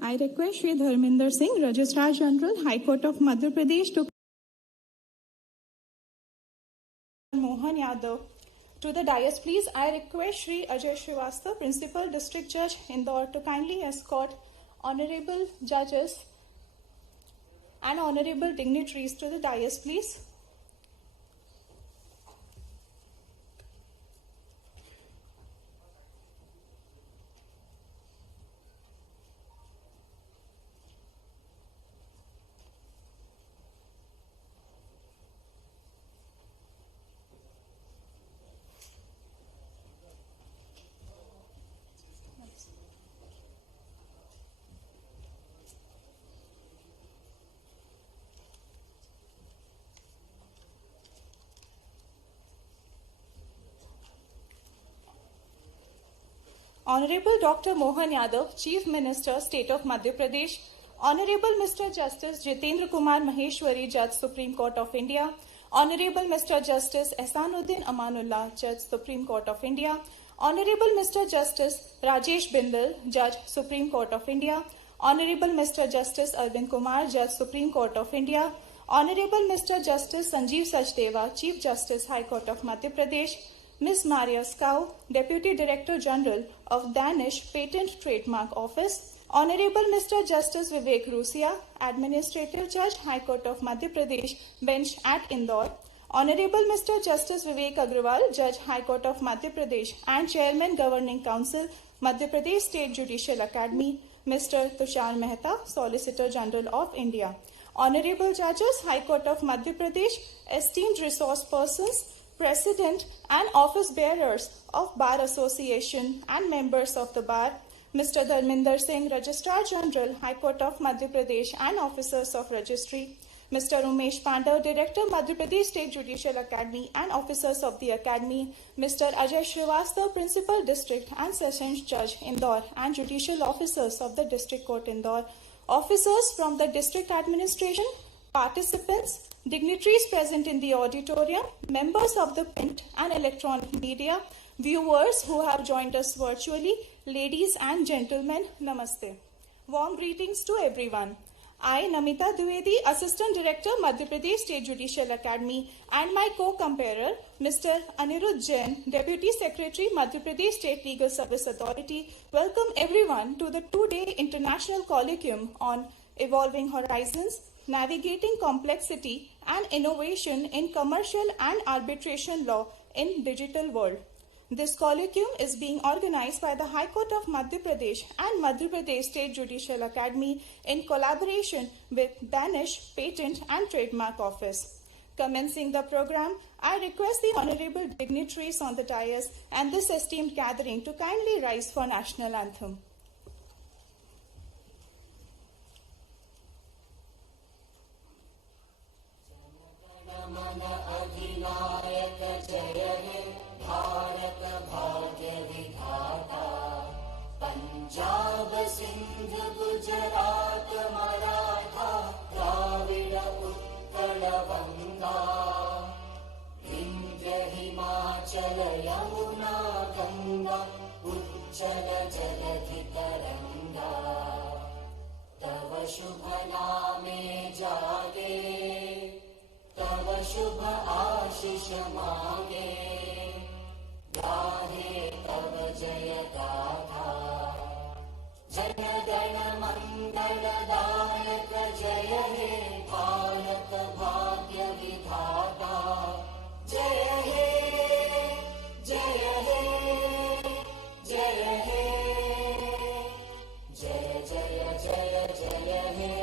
I request Shri Dharminder Singh, Registrar General, High Court of Madhya Pradesh, to Mohan Yadav to the dais, please. I request Shri Ajay Srivastava, Principal District Judge, Indore, to kindly escort honorable judges and honorable dignitaries to the dais, please. Honorable Dr. Mohan Yadav, Chief Minister, State of Madhya Pradesh, Honorable Mr. Justice Jitendra Kumar Maheshwari, Judge, Supreme Court of India, Honorable Mr. Justice Ehsanuddin Amanullah, Judge, Supreme Court of India, Honorable Mr. Justice Rajesh Bindal, Judge, Supreme Court of India, Honorable Mr. Justice Arvind Kumar, Judge, Supreme Court of India, Honorable Mr. Justice Sanjeev Sachdeva, Chief Justice, High Court of Madhya Pradesh, Ms. Maria Skau, Deputy Director General of Danish Patent Trademark Office, Honorable Mr. Justice Vivek Rusia, Administrative Judge, High Court of Madhya Pradesh, Bench at Indore, Honorable Mr. Justice Vivek Agrawal, Judge, High Court of Madhya Pradesh and Chairman Governing Council, Madhya Pradesh State Judicial Academy, Mr. Tushar Mehta, Solicitor General of India, Honorable Judges, High Court of Madhya Pradesh, esteemed resource persons, President and office bearers of Bar Association and members of the Bar, Mr. Dharminder Singh, Registrar General, High Court of Madhya Pradesh and officers of registry, Mr. Umesh Pandav, Director, Madhya Pradesh State Judicial Academy and officers of the Academy, Mr. Ajay Srivastava, Principal District and Sessions Judge, Indore, and judicial officers of the District Court, Indore, officers from the District Administration, participants, dignitaries present in the auditorium, members of the print and electronic media, viewers who have joined us virtually, ladies and gentlemen, namaste. Warm greetings to everyone. I, Namita Dwivedi, Assistant Director, Madhya Pradesh State Judicial Academy, and my co-comparer, Mr. Anirudh Jain, Deputy Secretary, Madhya Pradesh State Legal Service Authority, welcome everyone to the two-day International Colloquium on Evolving Horizons, Navigating Complexity and Innovation in Commercial and Arbitration Law in Digital World. This colloquium is being organized by the High Court of Madhya Pradesh and Madhya Pradesh State Judicial Academy in collaboration with Danish Patent and Trademark Office. Commencing the program, I request the honorable dignitaries on the dais and this esteemed gathering to kindly rise for National Anthem. Punjab Sindh Gujarat Maratha Dravid Utkal बंगा विंध्य हिमाचल यमुना गंगा उच्चल जलधि तरंगा तव शुभ नामे जागे तव शुभ आशीष मांगे गाहे तव जय गाथा जन गण मंगल दायक जय हे भारत भाग्य विधाता जय हे जय हे जय हे जय जय जय जय हे.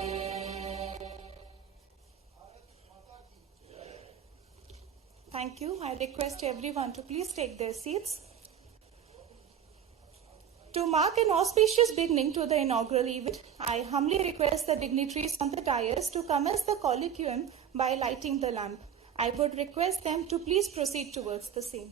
Thank you. I request everyone to please take their seats. To mark an auspicious beginning to the inaugural event, I humbly request the dignitaries on the dais to commence the colloquium by lighting the lamp. I would request them to please proceed towards the same.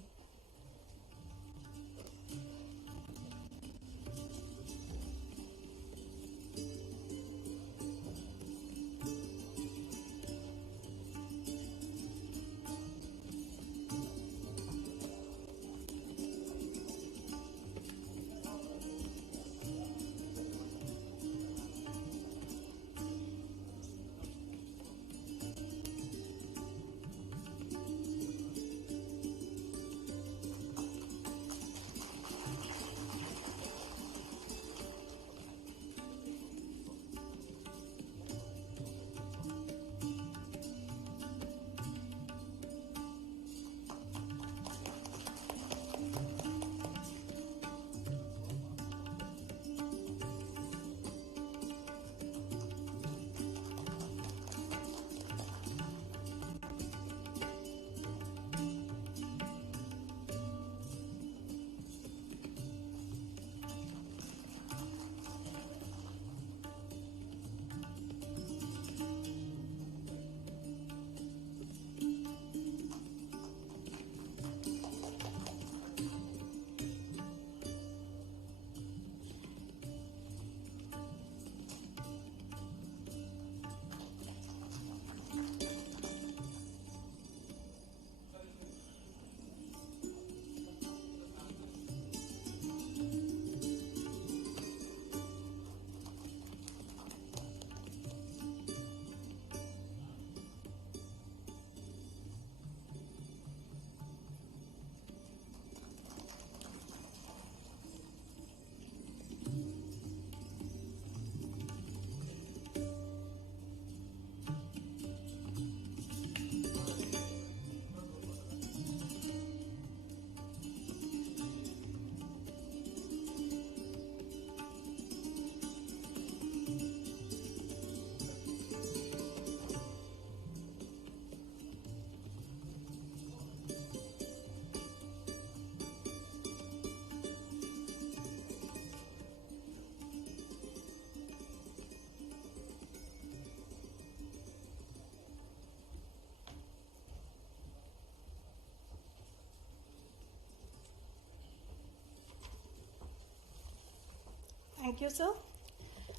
Thank you, sir.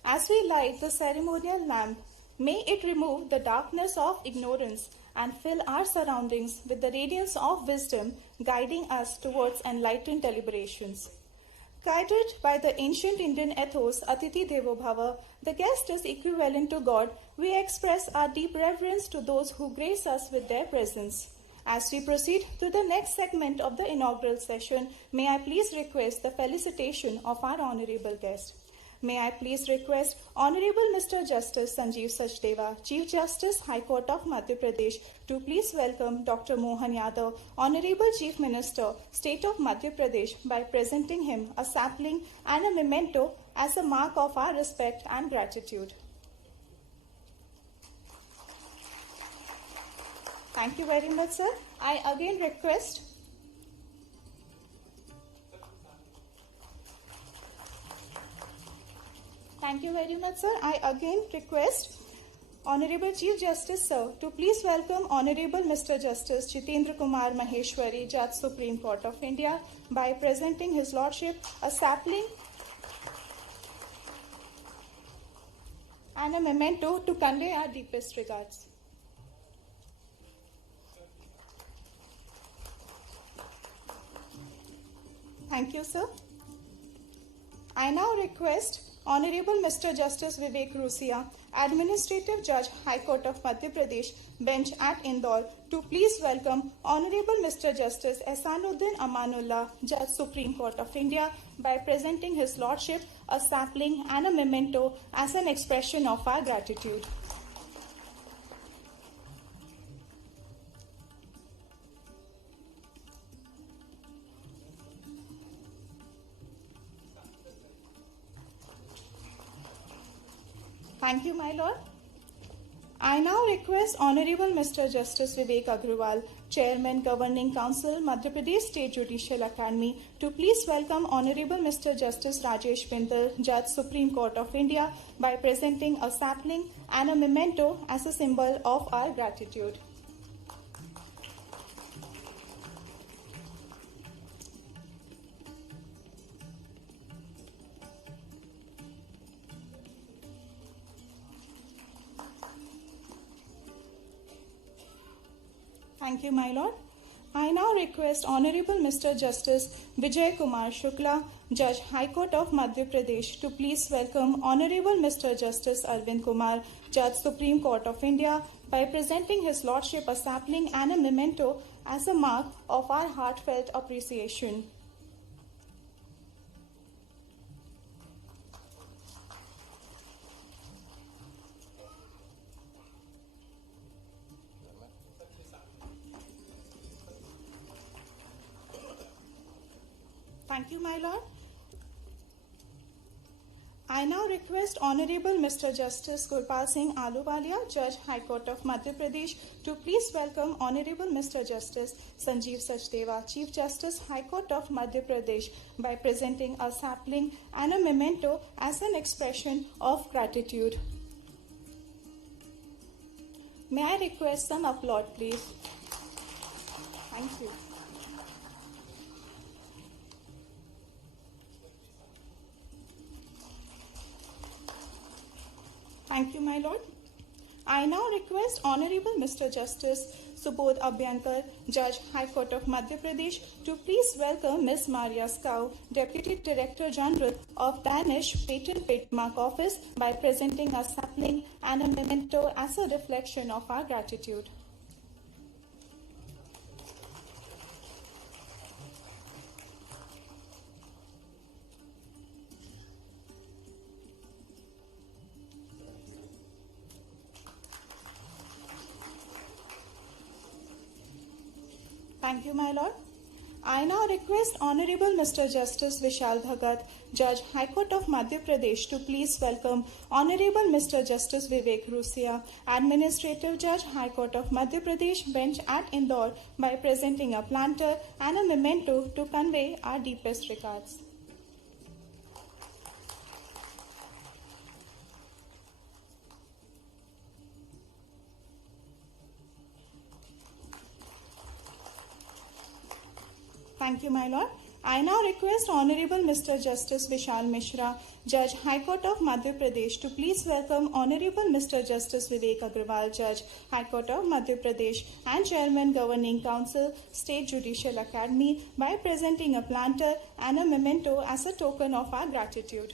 As we light the ceremonial lamp, may it remove the darkness of ignorance and fill our surroundings with the radiance of wisdom, guiding us towards enlightened deliberations. Guided by the ancient Indian ethos, Atiti Devo Bhava, the guest is equivalent to God, we express our deep reverence to those who grace us with their presence. As we proceed to the next segment of the inaugural session, may I please request the felicitation of our honorable guest. May I please request Honorable Mr. Justice Sanjeev Sachdeva, Chief Justice, High Court of Madhya Pradesh, to please welcome Dr. Mohan Yadav, Honorable Chief Minister, State of Madhya Pradesh, by presenting him a sapling and a memento as a mark of our respect and gratitude. Thank you very much, sir. I again request Thank you very much, sir. I again request Honorable Chief Justice, sir, to please welcome Honorable Mr. Justice Jitendra Kumar Maheshwari, Judge, Supreme Court of India, by presenting His Lordship a sapling and a memento to convey our deepest regards. Thank you, sir. I now request Honorable Mr. Justice Vivek Rusia, Administrative Judge, High Court of Madhya Pradesh, Bench at Indore, to please welcome Honorable Mr. Justice Ehsanuddin Amanullah, Judge, Supreme Court of India, by presenting His Lordship a sapling and a memento as an expression of our gratitude. Thank you, my Lord. I now request Honorable Mr. Justice Vivek Agrawal, Chairman, Governing Council, Madhya Pradesh State Judicial Academy, to please welcome Honorable Mr. Justice Rajesh Bindal, Judge, Supreme Court of India, by presenting a sapling and a memento as a symbol of our gratitude. Thank you, my Lord. I now request Honorable Mr. Justice Vijay Kumar Shukla, Judge, High Court of Madhya Pradesh, to please welcome Honorable Mr. Justice Arvind Kumar, Judge, Supreme Court of India, by presenting His Lordship a sapling and a memento as a mark of our heartfelt appreciation. Thank you, my Lord. I now request Honorable Mr. Justice Gurpal Singh Ahluwalia, Judge, High Court of Madhya Pradesh, to please welcome Honorable Mr. Justice Sanjeev Sachdeva, Chief Justice, High Court of Madhya Pradesh, by presenting a sapling and a memento as an expression of gratitude. May I request some applause, please? Thank you. Thank you, my Lord. I now request Honorable Mr. Justice Subodh Abhyankar, Judge, High Court of Madhya Pradesh, to please welcome Ms. Maria Scow, Deputy Director General of Danish Patent Trademark Office, by presenting a sapling and a memento as a reflection of our gratitude. Thank you, my Lord. I now request Honorable Mr. Justice Vishal Bhagat, Judge, High Court of Madhya Pradesh, to please welcome Honorable Mr. Justice Vivek Rusia, Administrative Judge, High Court of Madhya Pradesh, Bench at Indore, by presenting a planter and a memento to convey our deepest regards. Thank you, my Lord. I now request Honorable Mr. Justice Vishal Mishra, Judge, High Court of Madhya Pradesh, to please welcome Honorable Mr. Justice Vivek Agrawal, Judge, High Court of Madhya Pradesh and Chairman Governing Council, State Judicial Academy, by presenting a planter and a memento as a token of our gratitude.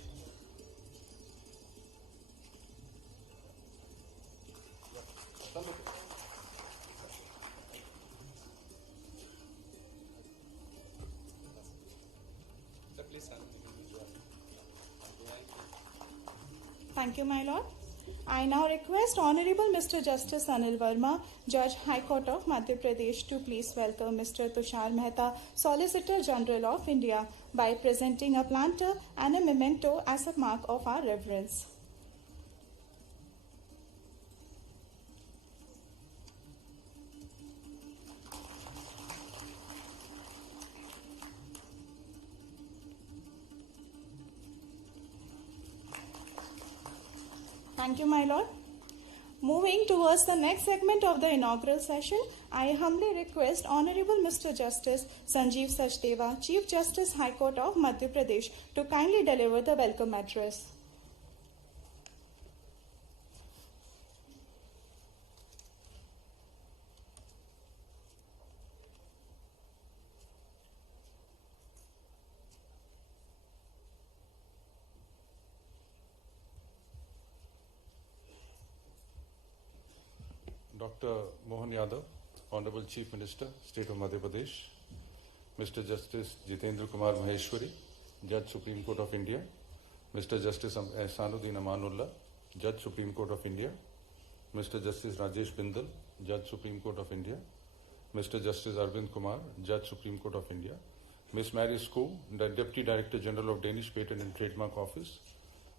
Thank you, my Lord. I now request Honorable Mr. Justice Anil Verma, Judge, High Court of Madhya Pradesh, to please welcome Mr. Tushar Mehta, Solicitor General of India, by presenting a planter and a memento as a mark of our reverence. Thank you, my Lord. Moving towards the next segment of the inaugural session, I humbly request Honorable Mr. Justice Sanjeev Sachdeva, Chief Justice, High Court of Madhya Pradesh, to kindly deliver the welcome address. Dr. Mohan Yadav, Hon'ble Chief Minister, State of Madhya Pradesh, Mr. Justice Jitendra Kumar Maheshwari, Judge, Supreme Court of India, Mr. Justice Ehsanuddin Amanullah, Judge, Supreme Court of India, Mr. Justice Rajesh Bindal, Judge, Supreme Court of India, Mr. Justice Arvind Kumar, Judge, Supreme Court of India, Ms. Mary Skoo, the Deputy Director General of Danish Patent and Trademark Office,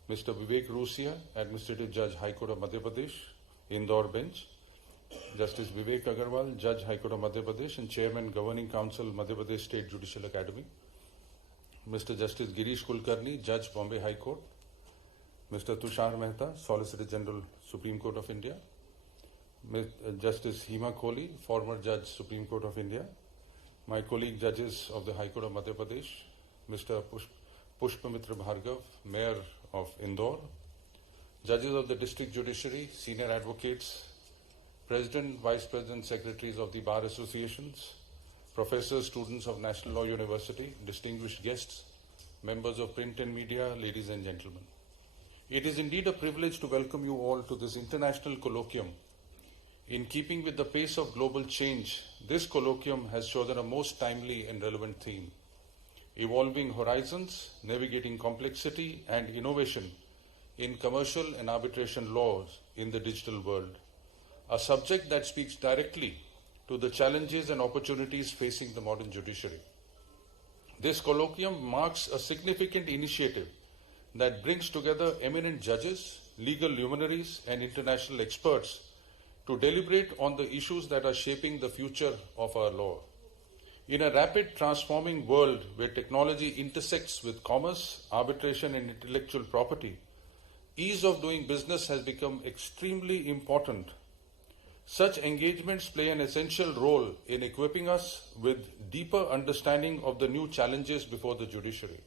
Mr. Vivek Rusia, Administrative Judge, High Court of Madhya Pradesh, Indore Bench, Justice Vivek Agarwal, Judge, High Court of Madhya Pradesh and Chairman, Governing Council, Madhya Pradesh State Judicial Academy, Mr. Justice Girish Kulkarni, Judge, Bombay High Court, Mr. Tushar Mehta, Solicitor General, Supreme Court of India, Justice Hima Kohli, former Judge, Supreme Court of India, my colleague judges of the High Court of Madhya Pradesh, Mr. Pushpamitra Bhargav, Mayor of Indore, judges of the District Judiciary, senior advocates, President, Vice President, Secretaries of the Bar Associations, professors, students of National Law University, distinguished guests, members of print and media, ladies and gentlemen. It is indeed a privilege to welcome you all to this International Colloquium. In keeping with the pace of global change, this colloquium has chosen a most timely and relevant theme: evolving horizons, navigating complexity and innovation in commercial and arbitration laws in the digital world. A subject that speaks directly to the challenges and opportunities facing the modern judiciary. This colloquium marks a significant initiative that brings together eminent judges, legal luminaries, and international experts to deliberate on the issues that are shaping the future of our law. In a rapid transforming world where technology intersects with commerce, arbitration, and intellectual property, ease of doing business has become extremely important. Such engagements play an essential role in equipping us with deeper understanding of the new challenges before the judiciary.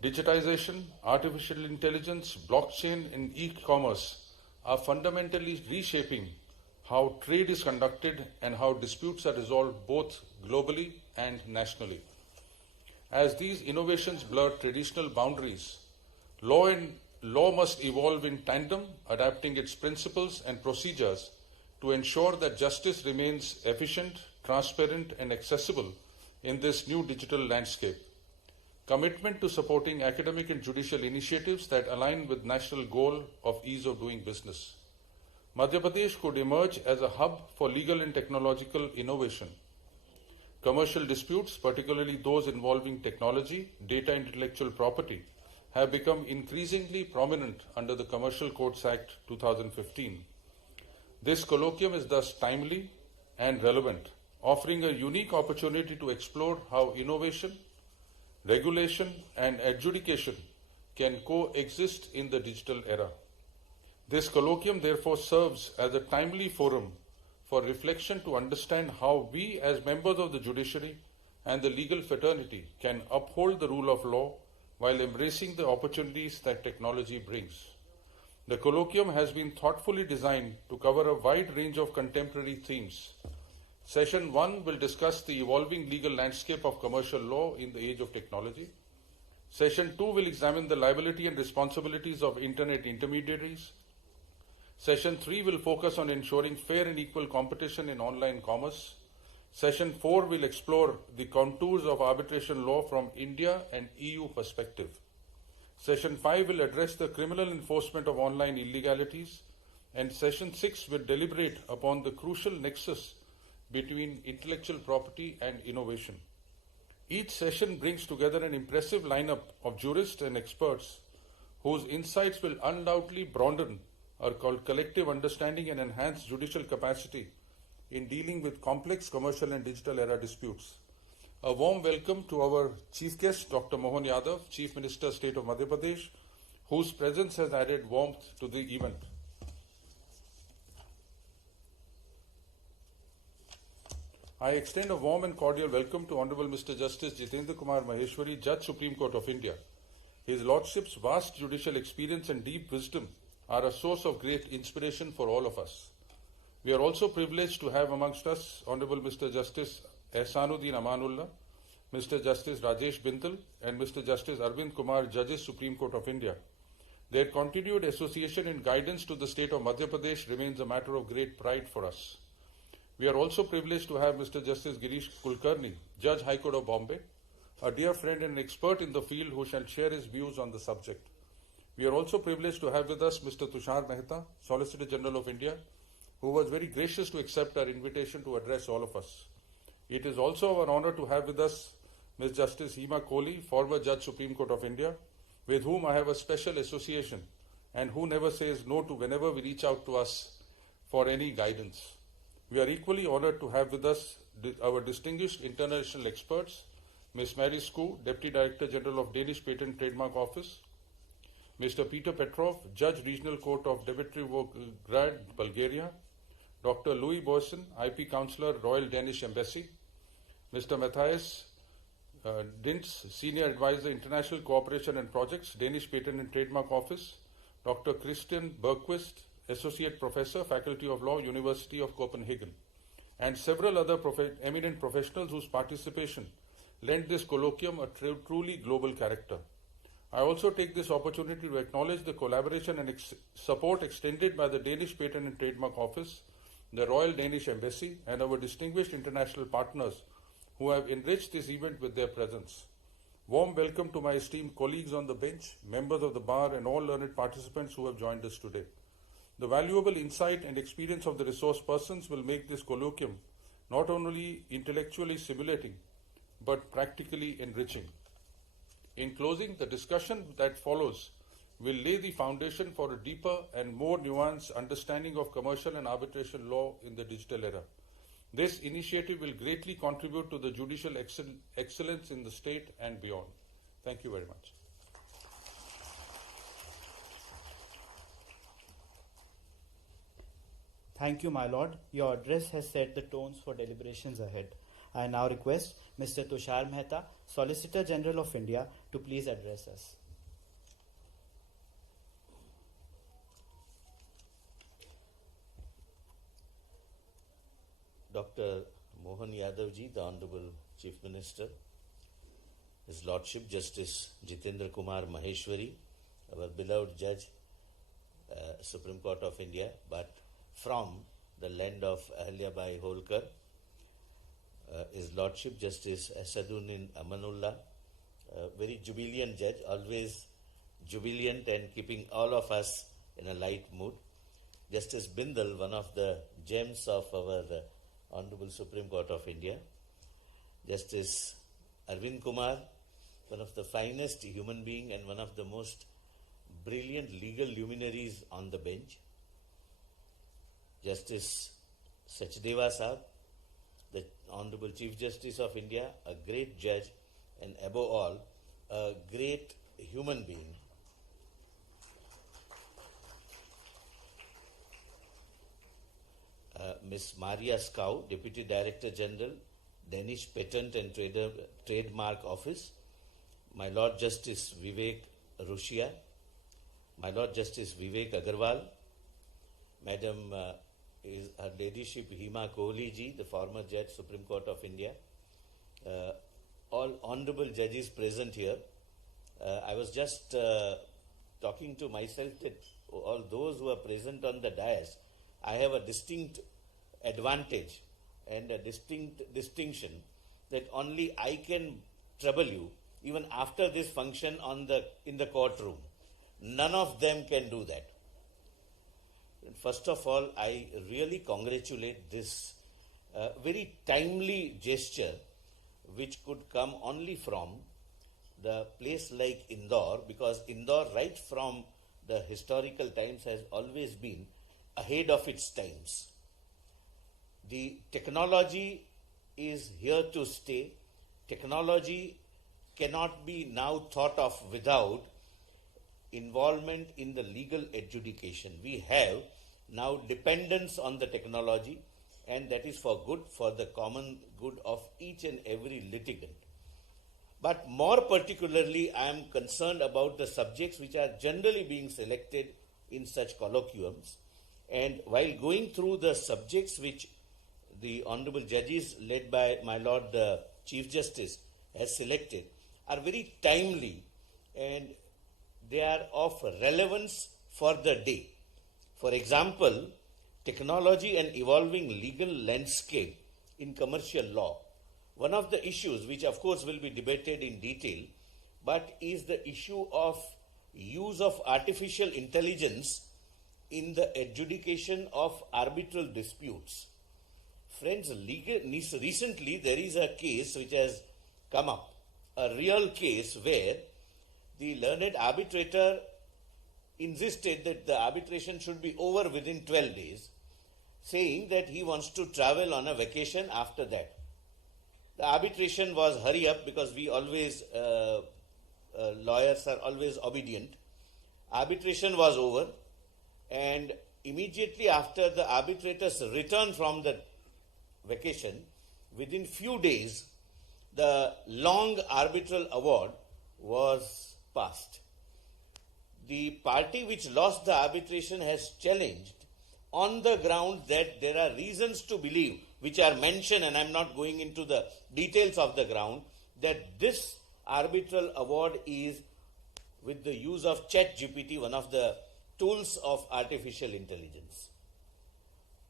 Digitization, artificial intelligence, blockchain, and e-commerce are fundamentally reshaping how trade is conducted and how disputes are resolved both globally and nationally. As these innovations blur traditional boundaries, law must evolve in tandem, adapting its principles and procedures to ensure that justice remains efficient, transparent, and accessible in this new digital landscape. Commitment to supporting academic and judicial initiatives that align with national goal of ease of doing business. Madhya Pradesh could emerge as a hub for legal and technological innovation. Commercial disputes, particularly those involving technology, data, and intellectual property, have become increasingly prominent under the Commercial Courts Act 2015. This colloquium is thus timely and relevant, offering a unique opportunity to explore how innovation, regulation, and adjudication can coexist in the digital era. This colloquium therefore serves as a timely forum for reflection to understand how we as members of the judiciary and the legal fraternity can uphold the rule of law while embracing the opportunities that technology brings. The colloquium has been thoughtfully designed to cover a wide range of contemporary themes. Session 1 will discuss the evolving legal landscape of commercial law in the age of technology. Session 2 will examine the liability and responsibilities of Internet intermediaries. Session 3 will focus on ensuring fair and equal competition in online commerce. Session 4 will explore the contours of arbitration law from India and EU perspective. Session 5 will address the criminal enforcement of online illegalities, and Session 6 will deliberate upon the crucial nexus between intellectual property and innovation. Each session brings together an impressive lineup of jurists and experts whose insights will undoubtedly broaden our collective understanding and enhance judicial capacity in dealing with complex commercial and digital era disputes. A warm welcome to our chief guest, Dr. Mohan Yadav, Chief Minister, State of Madhya Pradesh, whose presence has added warmth to the event. I extend a warm and cordial welcome to Honorable Mr. Justice Jitendra Kumar Maheshwari, Judge, Supreme Court of India. His Lordship's vast judicial experience and deep wisdom are a source of great inspiration for all of us. We are also privileged to have amongst us Honorable Mr. Justice Ehsanuddin Amanullah, Mr. Justice Rajesh Bindal, and Mr. Justice Arvind Kumar, Judges, Supreme Court of India. Their continued association and guidance to the state of Madhya Pradesh remains a matter of great pride for us. We are also privileged to have Mr. Justice Girish Kulkarni, Judge, High Court of Bombay, a dear friend and an expert in the field who shall share his views on the subject. We are also privileged to have with us Mr. Tushar Mehta, Solicitor General of India, who was very gracious to accept our invitation to address all of us. It is also our honor to have with us Ms. Justice Hema Kohli, former Judge, Supreme Court of India, with whom I have a special association and who never says no to whenever we reach out to us for any guidance. We are equally honored to have with us our distinguished international experts, Ms. Mary Skoo, Deputy Director General of Danish Patent Trademark Office, Mr. Peter Petrov, Judge, Regional Court of Dimitrovgrad, Bulgaria, Dr. Louis Boyson, IP Counselor, Royal Danish Embassy, Mr. Matthias Dintz, Senior Advisor, International Cooperation and Projects, Danish Patent and Trademark Office, Dr. Christian Bergquist, Associate Professor, Faculty of Law, University of Copenhagen, and several other eminent professionals whose participation lent this colloquium a truly global character. I also take this opportunity to acknowledge the collaboration and support extended by the Danish Patent and Trademark Office, the Royal Danish Embassy, and our distinguished international partners who have enriched this event with their presence. Warm welcome to my esteemed colleagues on the bench, members of the bar, and all learned participants who have joined us today. The valuable insight and experience of the resource persons will make this colloquium not only intellectually stimulating, but practically enriching. In closing, the discussion that follows will lay the foundation for a deeper and more nuanced understanding of commercial and arbitration law in the digital era. This initiative will greatly contribute to the judicial excellence in the state and beyond. Thank you very much. Thank you, my lord. Your address has set the tones for deliberations ahead. I now request Mr. Tushar Mehta, Solicitor General of India, to please address us. Dr. Mohan Yadav ji, the Honorable Chief Minister, His Lordship Justice Jitendra Kumar Maheshwari, our beloved Judge, Supreme Court of India, but from the land of Ahilyabai Holkar, His Lordship Justice Ehsanuddin Amanullah, a very jubilant judge, always jubilant and keeping all of us in a light mood. Justice Bindal, one of the gems of our Honorable Supreme Court of India. Justice Arvind Kumar, one of the finest human being and one of the most brilliant legal luminaries on the bench. Justice Sachdeva Saab, the Honorable Chief Justice of India, a great judge and above all, a great human being. Ms. Maria Skau, Deputy Director General, Danish Patent and Trademark Office, my Lord Justice Vivek Rushia, my Lord Justice Vivek Agarwal, Madam is Her Ladyship Hima Kohli ji, the former Judge, Supreme Court of India, all honorable judges present here. I was just talking to myself that all those who are present on the dais, I have a distinct advantage and a distinct distinction that only I can trouble you even after this function in the courtroom. None of them can do that. First of all, I really congratulate this very timely gesture which could come only from the place like Indore, because Indore right from the historical times has always been ahead of its times. The technology is here to stay. Technology cannot be now thought of without involvement in the legal adjudication. We have now dependence on the technology, and that is for good, for the common good of each and every litigant. But more particularly, I am concerned about the subjects which are generally being selected in such colloquiums. And while going through the subjects which the honorable judges led by my Lord Chief Justice has selected are very timely and they are of relevance for the day. For example, technology and evolving legal landscape in commercial law. One of the issues which of course will be debated in detail, but is the issue of use of artificial intelligence in the adjudication of arbitral disputes. Friends, recently there is a case which has come up, a real case where the learned arbitrator insisted that the arbitration should be over within 12 days, saying that he wants to travel on a vacation after that. The arbitration was hurry up because we always, lawyers are always obedient. Arbitration was over, and immediately after the arbitrator's return from the vacation, within few days, the long arbitral award was passed. The party which lost the arbitration has challenged on the ground that there are reasons to believe, which are mentioned, and I am not going into the details of the ground, that this arbitral award is with the use of ChatGPT, one of the tools of artificial intelligence.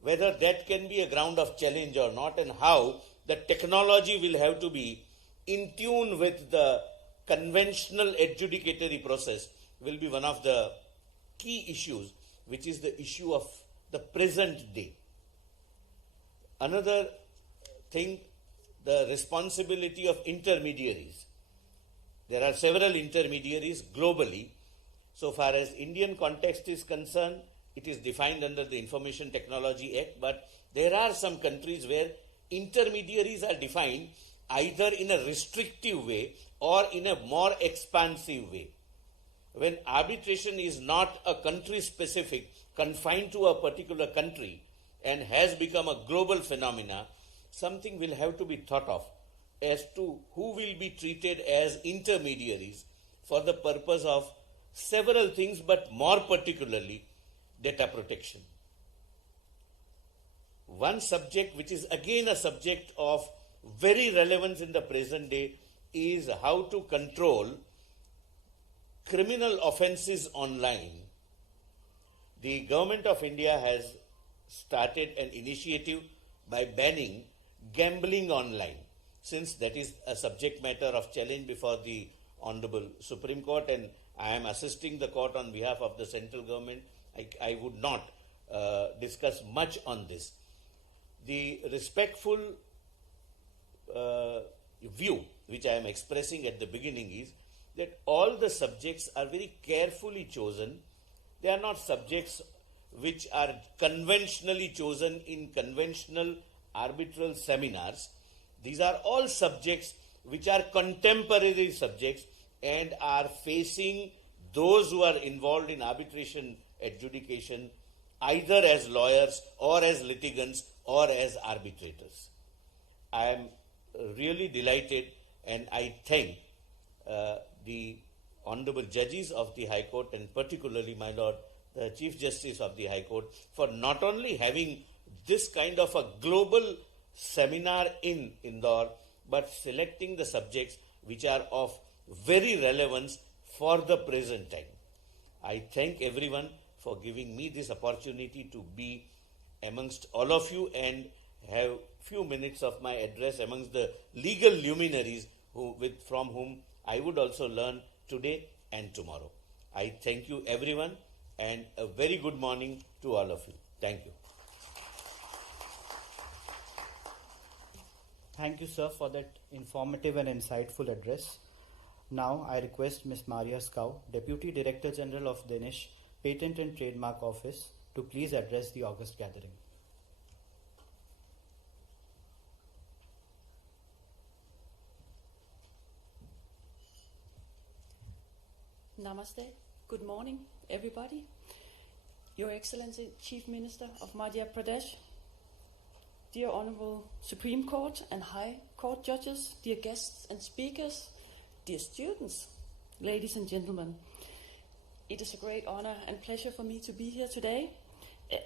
Whether that can be a ground of challenge or not, and how the technology will have to be in tune with the conventional adjudicatory process will be one of the key issues, which is the issue of the present day. Another thing, the responsibility of intermediaries. There are several intermediaries globally. So far as Indian context is concerned, it is defined under the Information Technology Act, but there are some countries where intermediaries are defined either in a restrictive way or in a more expansive way. When arbitration is not a country specific, confined to a particular country, and has become a global phenomena, something will have to be thought of as to who will be treated as intermediaries for the purpose of several things, but more particularly data protection. One subject which is again a subject of very relevance in the present day is how to control criminal offences online. The Government of India has started an initiative by banning gambling online, since that is a subject matter of challenge before the Honorable Supreme Court, and I am assisting the court on behalf of the central government. I would not discuss much on this. The respectful view which I am expressing at the beginning is that all the subjects are very carefully chosen. They are not subjects which are conventionally chosen in conventional arbitral seminars. These are all subjects which are contemporary subjects and are facing those who are involved in arbitration adjudication either as lawyers or as litigants or as arbitrators. I am really delighted, and I thank the Honorable Judges of the High Court, and particularly my Lord, the Chief Justice of the High Court, for not only having this kind of a global seminar in Indore, but selecting the subjects which are of very relevance for the present time. I thank everyone for giving me this opportunity to be amongst all of you and have few minutes of my address amongst the legal luminaries from whom I would also learn today and tomorrow. I thank you everyone, and a very good morning to all of you. Thank you. Thank you, sir, for that informative and insightful address. Now, I request Ms. Maria Skau, Deputy Director General of Danish Patent and Trademark Office, to please address the August gathering. Namaste. Good morning, everybody. Your Excellency, Chief Minister of Madhya Pradesh, dear Honorable Supreme Court and High Court judges, dear guests and speakers, dear students, ladies and gentlemen. It is a great honor and pleasure for me to be here today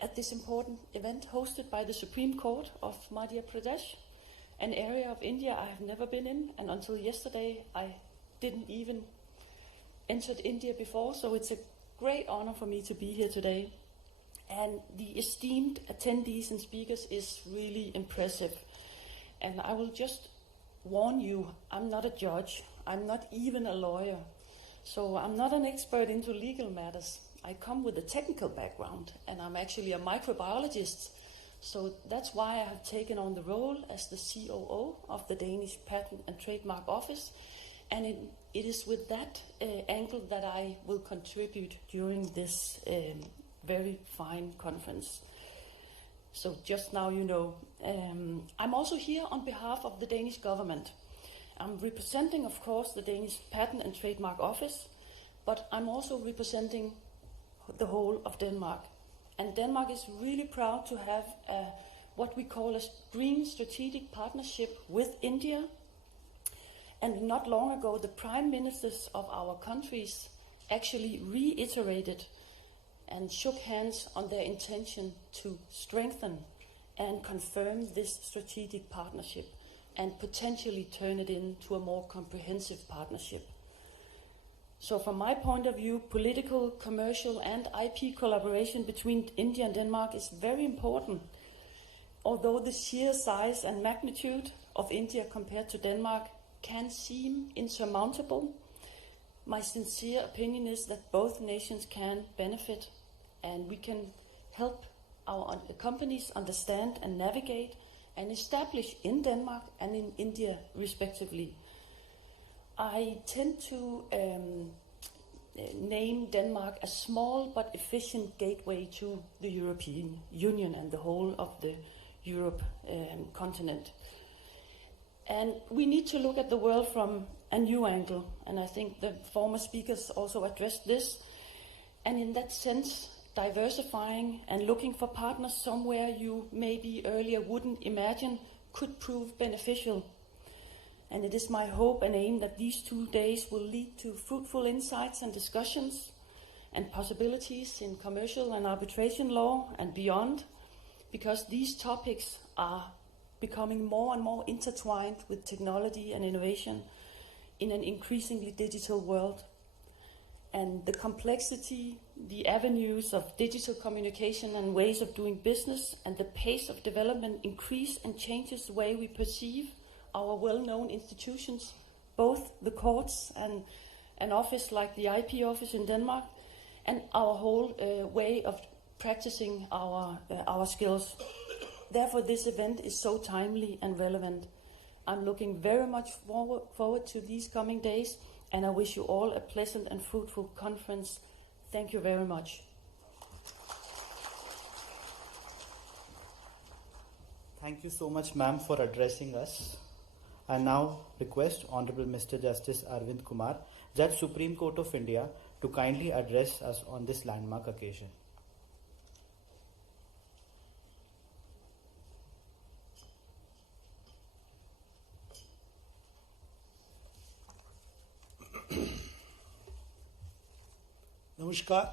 at this important event hosted by the Supreme Court of Madhya Pradesh, an area of India I have never been in, and until yesterday I didn't even entered India before, so it's a great honor for me to be here today. And the esteemed attendees and speakers is really impressive. And I will just warn you, I'm not a judge, I'm not even a lawyer, so I'm not an expert into legal matters. I come with a technical background, and I'm actually a microbiologist, so that's why I have taken on the role as the COO of the Danish Patent and Trademark Office, and it is with that angle that I will contribute during this very fine conference. So just now you know. I'm also here on behalf of the Danish government. I'm representing, of course, the Danish Patent and Trademark Office, but I'm also representing the whole of Denmark. And Denmark is really proud to have what we call a green strategic partnership with India. And not long ago, the prime ministers of our countries actually reiterated and shook hands on their intention to strengthen and confirm this strategic partnership and potentially turn it into a more comprehensive partnership. So from my point of view, political, commercial and IP collaboration between India and Denmark is very important. Although the sheer size and magnitude of India compared to Denmark can seem insurmountable, my sincere opinion is that both nations can benefit, and we can help our companies understand and navigate and establish in Denmark and in India respectively. I tend to name Denmark a small but efficient gateway to the European Union and the whole of the Europe continent. And we need to look at the world from a new angle, and I think the former speakers also addressed this. And in that sense, diversifying and looking for partners somewhere you maybe earlier wouldn't imagine could prove beneficial. And it is my hope and aim that these 2 days will lead to fruitful insights and discussions and possibilities in commercial and arbitration law and beyond, because these topics are becoming more and more intertwined with technology and innovation in an increasingly digital world. And the complexity, the avenues of digital communication and ways of doing business and the pace of development increase and changes the way we perceive our well-known institutions, both the courts and an office like the IP office in Denmark, and our whole way of practicing our skills. Therefore, this event is so timely and relevant. I'm looking very much forward to these coming days, and I wish you all a pleasant and fruitful conference. Thank you very much. Thank you so much, ma'am, for addressing us. I now request Honorable Mr. Justice Arvind Kumar, Judge Supreme Court of India, to kindly address us on this landmark occasion. Namaskar,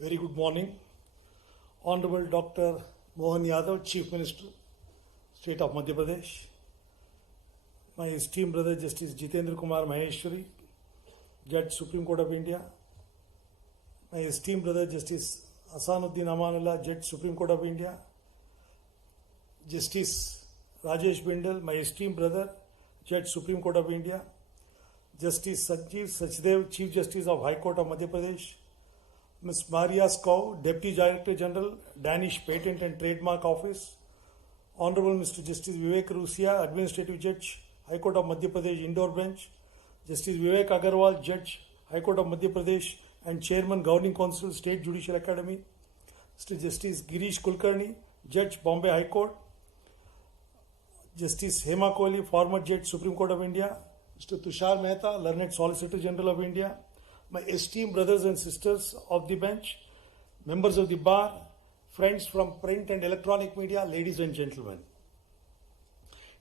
very good morning. Honorable Dr. Mohan Yadav, Chief Minister, State of Madhya Pradesh. My esteemed brother Justice Jitendra Kumar Maheshwari, Judge Supreme Court of India. My esteemed brother Justice Asanuddin Amanullah, Judge Supreme Court of India. Justice Rajesh Bindal, my esteemed brother, Judge Supreme Court of India. Justice Sanjeev Sachdev, Chief Justice of High Court of Madhya Pradesh. Ms. Maria Skow, Deputy Director General, Danish Patent and Trademark Office. Honorable Mr. Justice Vivek Rusia, Administrative Judge, High Court of Madhya Pradesh, Indore Bench. Justice Vivek Agarwal, Judge, High Court of Madhya Pradesh and Chairman, Governing Council, State Judicial Academy. Mr. Justice Girish Kulkarni, Judge, Bombay High Court. Justice Hema Kohli, former Judge, Supreme Court of India. Mr. Tushar Mehta, Learned Solicitor General of India. My esteemed brothers and sisters of the bench, members of the bar, friends from print and electronic media, ladies and gentlemen.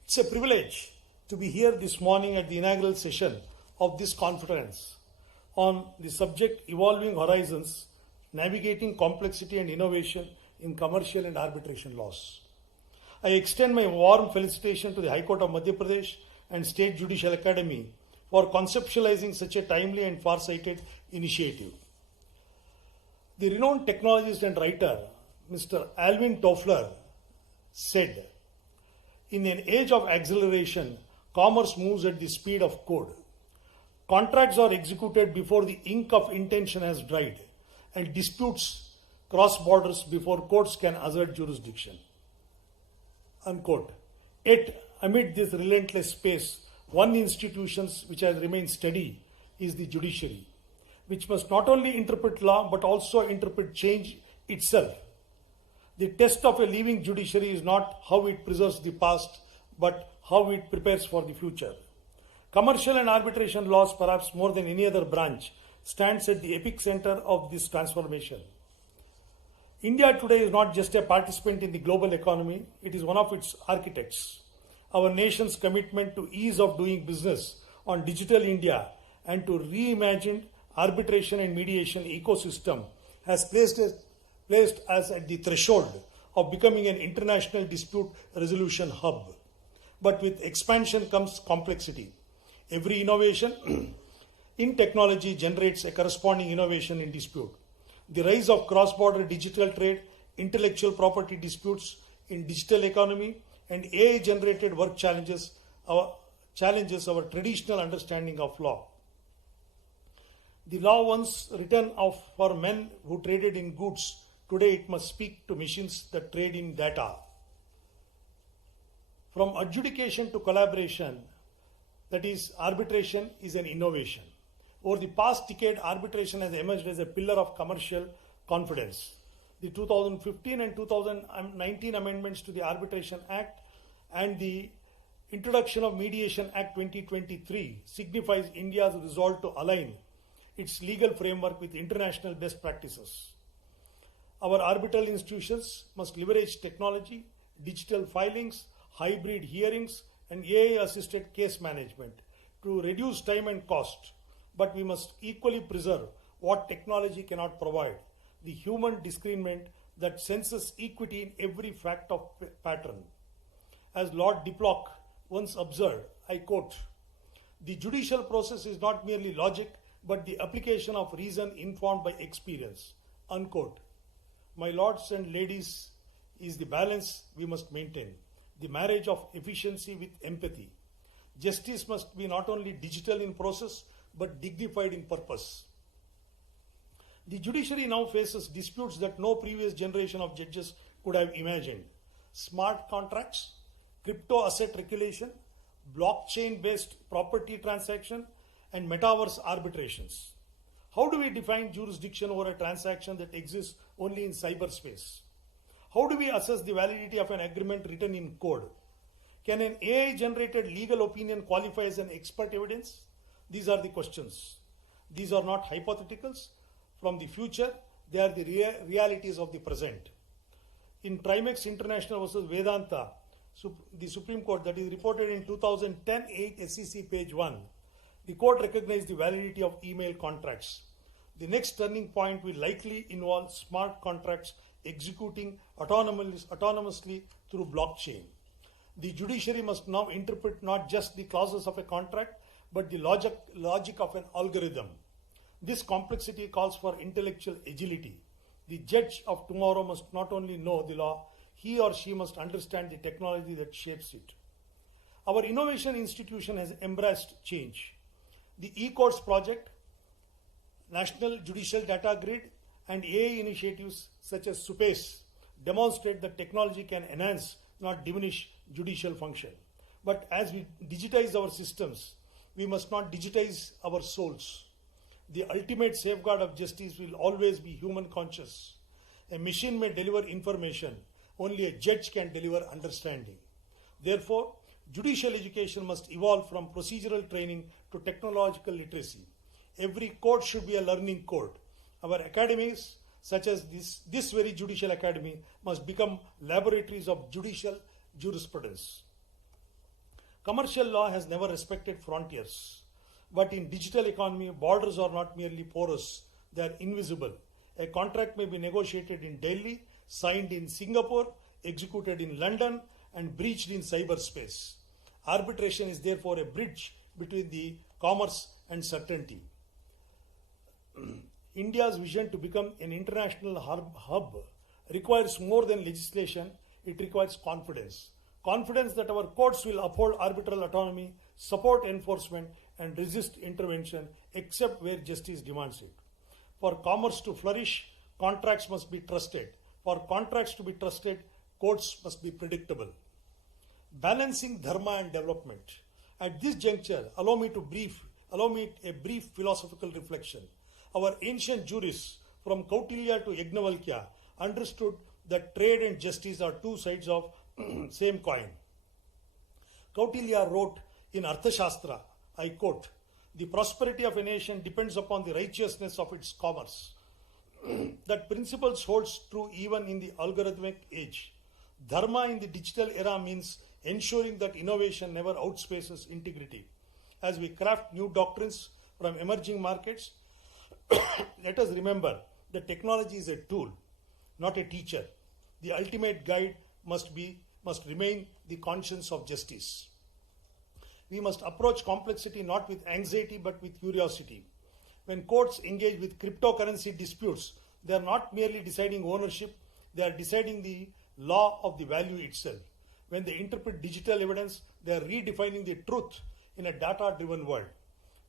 It's a privilege to be here this morning at the inaugural session of this conference on the subject Evolving Horizons, Navigating Complexity and Innovation in Commercial and Arbitration Laws. I extend my warm felicitation to the High Court of Madhya Pradesh and State Judicial Academy for conceptualizing such a timely and far-sighted initiative. The renowned technologist and writer, Mr. Alvin Toffler, said, "In an age of acceleration, commerce moves at the speed of code. Contracts are executed before the ink of intention has dried, and disputes cross borders before courts can assert jurisdiction." Unquote. Yet, amid this relentless pace, one institution which has remained steady is the judiciary, which must not only interpret law but also interpret change itself. The test of a living judiciary is not how it preserves the past, but how it prepares for the future. Commercial and arbitration laws, perhaps more than any other branch, stands at the epicenter of this transformation. India today is not just a participant in the global economy, it is one of its architects. Our nation's commitment to ease of doing business on Digital India and to reimagined arbitration and mediation ecosystem has placed us at the threshold of becoming an international dispute resolution hub. But with expansion comes complexity. Every innovation in technology generates a corresponding innovation in dispute. The rise of cross-border digital trade, intellectual property disputes in digital economy, and AI-generated work challenges our traditional understanding of law. The law once written for men who traded in goods, today it must speak to machines that trade in data. From adjudication to collaboration, that is, arbitration is an innovation. Over the past decade, arbitration has emerged as a pillar of commercial confidence. The 2015 and 2019 amendments to the Arbitration Act and the introduction of Mediation Act 2023 signifies India's resolve to align its legal framework with international best practices. Our arbitral institutions must leverage technology, digital filings, hybrid hearings, and AI-assisted case management to reduce time and cost. But we must equally preserve what technology cannot provide, the human discernment that senses equity in every fact of pattern. As Lord Diplock once observed, I quote, "The judicial process is not merely logic, but the application of reason informed by experience." Unquote. My lords and ladies, is the balance we must maintain, the marriage of efficiency with empathy. Justice must be not only digital in process, but dignified in purpose. The judiciary now faces disputes that no previous generation of judges could have imagined. Smart contracts, crypto asset regulation, blockchain-based property transaction, and metaverse arbitrations. How do we define jurisdiction over a transaction that exists only in cyberspace? How do we assess the validity of an agreement written in code? Can an AI-generated legal opinion qualify as an expert evidence? These are the questions. These are not hypotheticals from the future, they are the realities of the present. In Trimex International versus Vedanta, the Supreme Court, that is reported in 2010-8 SEC page 1, the court recognized the validity of email contracts. The next turning point will likely involve smart contracts executing autonomously through blockchain. The judiciary must now interpret not just the clauses of a contract, but the logic of an algorithm. This complexity calls for intellectual agility. The judge of tomorrow must not only know the law, he or she must understand the technology that shapes it. Our innovation institution has embraced change. The e-courts project, National Judicial Data Grid, and AI initiatives such as SUPACE demonstrate that technology can enhance, not diminish, judicial function. But as we digitize our systems, we must not digitize our souls. The ultimate safeguard of justice will always be human conscious. A machine may deliver information, only a judge can deliver understanding. Therefore, judicial education must evolve from procedural training to technological literacy. Every court should be a learning court. Our academies, such as this very judicial academy, must become laboratories of judicial jurisprudence. Commercial law has never respected frontiers. But in digital economy, borders are not merely porous, they are invisible. A contract may be negotiated in Delhi, signed in Singapore, executed in London, and breached in cyberspace. Arbitration is therefore a bridge between the commerce and certainty. India's vision to become an international hub requires more than legislation, it requires confidence. Confidence that our courts will uphold arbitral autonomy, support enforcement, and resist intervention except where justice demands it. For commerce to flourish, contracts must be trusted. For contracts to be trusted, courts must be predictable. Balancing dharma and development. At this juncture, allow me a brief philosophical reflection. Our ancient jurists, from Kautilya to Yajnavalkya, understood that trade and justice are two sides of same coin. Kautilya wrote in Arthashastra, I quote, "The prosperity of a nation depends upon the righteousness of its commerce." That principle holds true even in the algorithmic age. Dharma in the digital era means ensuring that innovation never outspaces integrity. As we craft new doctrines from emerging markets, let us remember that technology is a tool, not a teacher. The ultimate guide must remain the conscience of justice. We must approach complexity not with anxiety but with curiosity. When courts engage with cryptocurrency disputes, they are not merely deciding ownership, they are deciding the law of the value itself. When they interpret digital evidence, they are redefining the truth in a data-driven world.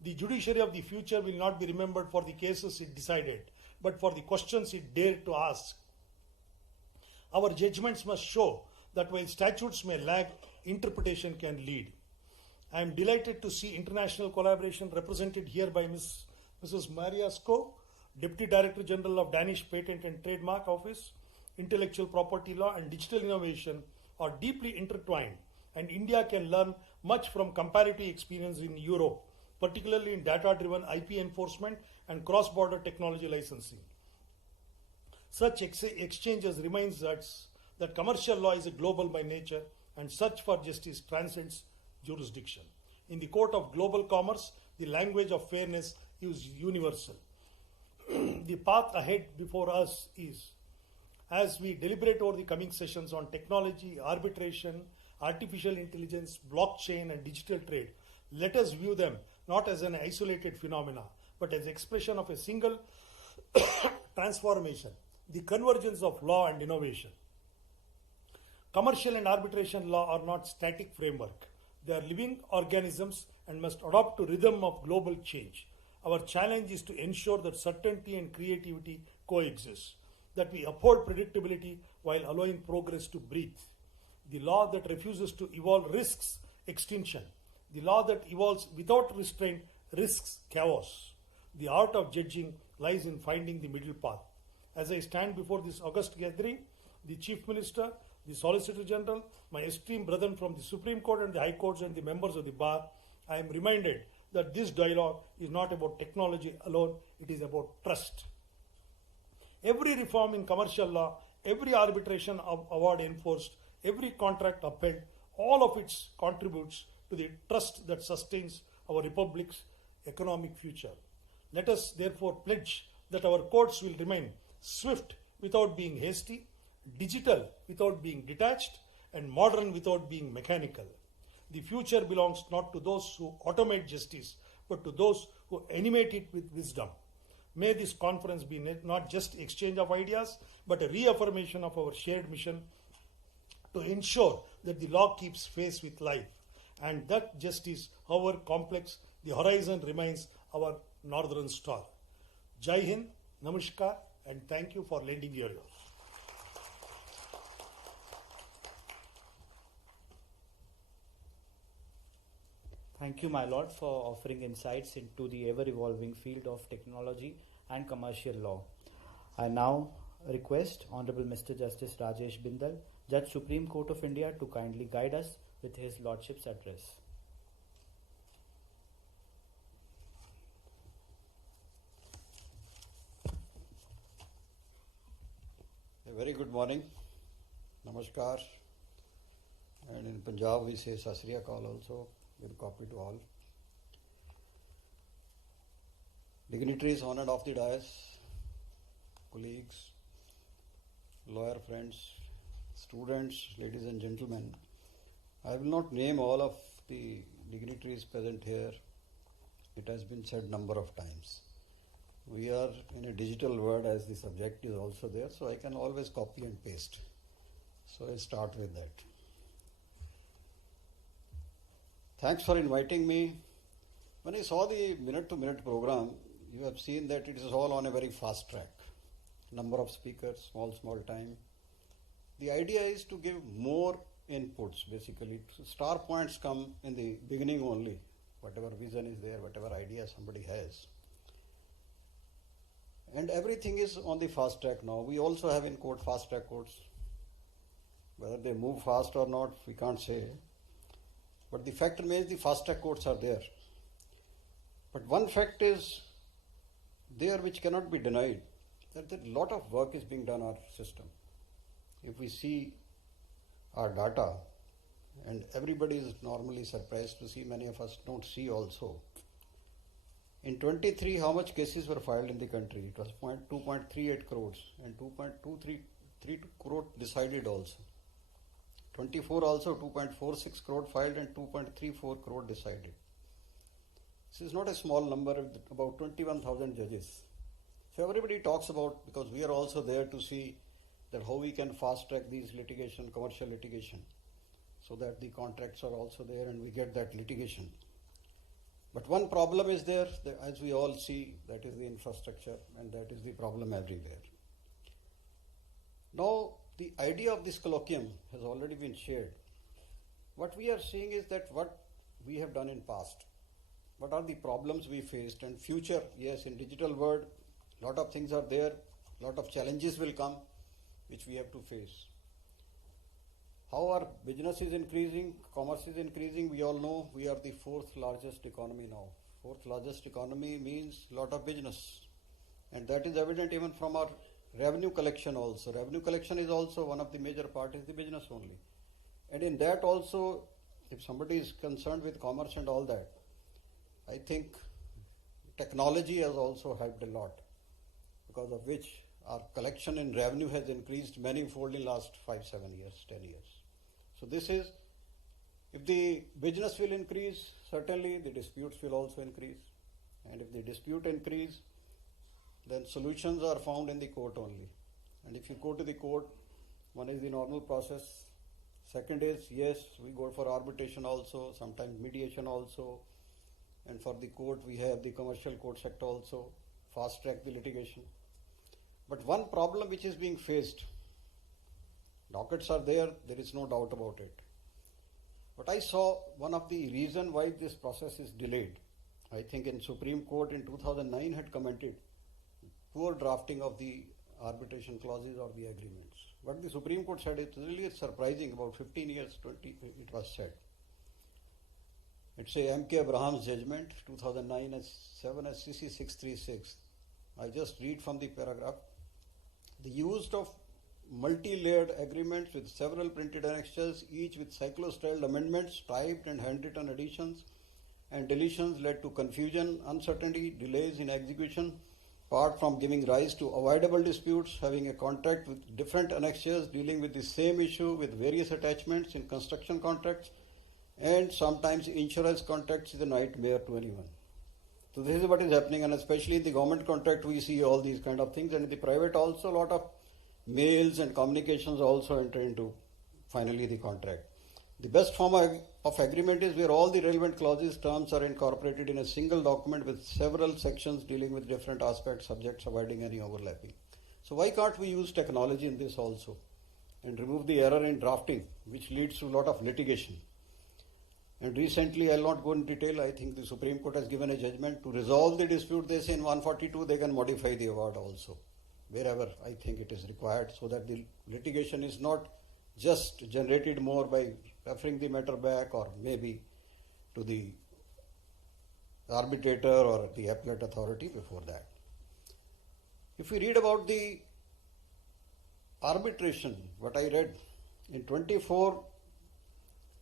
The judiciary of the future will not be remembered for the cases it decided, but for the questions it dared to ask. Our judgments must show that while statutes may lag, interpretation can lead. I am delighted to see international collaboration represented here by Mrs. Maria Sko, Deputy Director General of Danish Patent and Trademark Office. Intellectual property law and digital innovation are deeply intertwined, and India can learn much from comparative experience in Europe, particularly in data-driven IP enforcement and cross-border technology licensing. Such exchanges reminds us that commercial law is global by nature, and search for justice transcends jurisdiction. In the court of global commerce, the language of fairness is universal. The path ahead before us is, as we deliberate over the coming sessions on technology, arbitration, artificial intelligence, blockchain, and digital trade, let us view them not as an isolated phenomena, but as expression of a single transformation, the convergence of law and innovation. Commercial and arbitration law are not static framework. They are living organisms and must adapt to rhythm of global change. Our challenge is to ensure that certainty and creativity coexist, that we uphold predictability while allowing progress to breathe. The law that refuses to evolve risks extinction. The law that evolves without restraint risks chaos. The art of judging lies in finding the middle path. As I stand before this august gathering, the Chief Minister, the Solicitor General, my esteemed brethren from the Supreme Court and the High Courts and the members of the Bar, I am reminded that this dialogue is not about technology alone, it is about trust. Every reform in commercial law, every arbitration award enforced, every contract upheld, all of it contributes to the trust that sustains our Republic's economic future. Let us therefore pledge that our courts will remain swift without being hasty, digital without being detached, and modern without being mechanical. The future belongs not to those who automate justice, but to those who animate it with wisdom. May this conference be not just exchange of ideas, but a reaffirmation of our shared mission to ensure that the law keeps pace with life, and that justice, however complex the horizon, remains our northern star. Jai Hind, Namaskar, and thank you for lending your ear. Thank you, my lord, for offering insights into the ever-evolving field of technology and commercial law. I now request Honorable Mr. Justice Rajesh Bindal, Judge Supreme Court of India, to kindly guide us with his lordship's address. A very good morning, Namaskar, and in Punjab we say Sat Sri Akal also, with copy to all. Dignitaries honoured of the dais, colleagues, lawyer friends, students, ladies and gentlemen, I will not name all of the dignitaries present here. It has been said number of times. We are in a digital world, as the subject is also there, so I can always copy and paste. So I start with that. Thanks for inviting me. When I saw the minute-to-minute program, you have seen that it is all on a very fast track. Number of speakers, small time. The idea is to give more inputs, basically. Star points come in the beginning only. Whatever vision is there, whatever idea somebody has. And everything is on the fast track now. We also have in court fast track courts. Whether they move fast or not, we can't say. But the fact remains the fast track courts are there. But one fact is there which cannot be denied, that a lot of work is being done on our system. If we see our data, and everybody is normally surprised to see, many of us don't see also. In 23, how much cases were filed in the country? It was 2.38 crores and 2.233 crore decided also. 24 also 2.46 crore filed and 2.34 crore decided. This is not a small number, about 21,000 judges. So everybody talks about, because we are also there to see that how we can fast track these litigation, commercial litigation, so that the contracts are also there and we get that litigation. But one problem is there, as we all see, that is the infrastructure, and that is the problem everywhere. Now, the idea of this colloquium has already been shared. What we are seeing is that what we have done in past, what are the problems we faced, and future, yes, in digital world, lot of things are there, lot of challenges will come, which we have to face. How our business is increasing, commerce is increasing, we all know we are the fourth largest economy now. Fourth largest economy means lot of business. And that is evident even from our revenue collection also. Revenue collection is also one of the major part is the business only. And in that also, if somebody is concerned with commerce and all that, I think technology has also helped a lot, because of which our collection in revenue has increased manifold in last 5-7 years, 10 years. So this is, if the business will increase, certainly the disputes will also increase. And if the dispute increase, then solutions are found in the court only. And if you go to the court, one is the normal process. Second is, yes, we go for arbitration also, sometimes mediation also. And for the court, we have the Commercial Court Act also, fast track the litigation. But one problem which is being faced, dockets are there is no doubt about it. But I saw one of the reason why this process is delayed. I think in Supreme Court in 2009 had commented poor drafting of the arbitration clauses or the agreements. What the Supreme Court said, it's really surprising, about 15 years, 20, it was said. It's a M.K. Abraham's judgment, 2009 as 7 SCC 636. I'll just read from the paragraph. The use of multi-layered agreements with several printed annexures, each with cyclo-styled amendments, typed and handwritten additions and deletions led to confusion, uncertainty, delays in execution, apart from giving rise to avoidable disputes, having a contract with different annexures dealing with the same issue with various attachments in construction contracts, and sometimes insurance contracts is a nightmare to anyone. So this is what is happening, and especially in the government contract we see all these kind of things, and in the private also a lot of mails and communications also enter into finally the contract. The best form of agreement is where all the relevant clauses, terms are incorporated in a single document with several sections dealing with different aspects, subjects, avoiding any overlapping. So why can't we use technology in this also and remove the error in drafting, which leads to a lot of litigation? And recently, I'll not go in detail, I think the Supreme Court has given a judgment to resolve the dispute. They say in 142 they can modify the award also, wherever I think it is required, so that the litigation is not just generated more by referring the matter back or maybe to the arbitrator or the appellate authority before that. If we read about the arbitration, what I read in 24,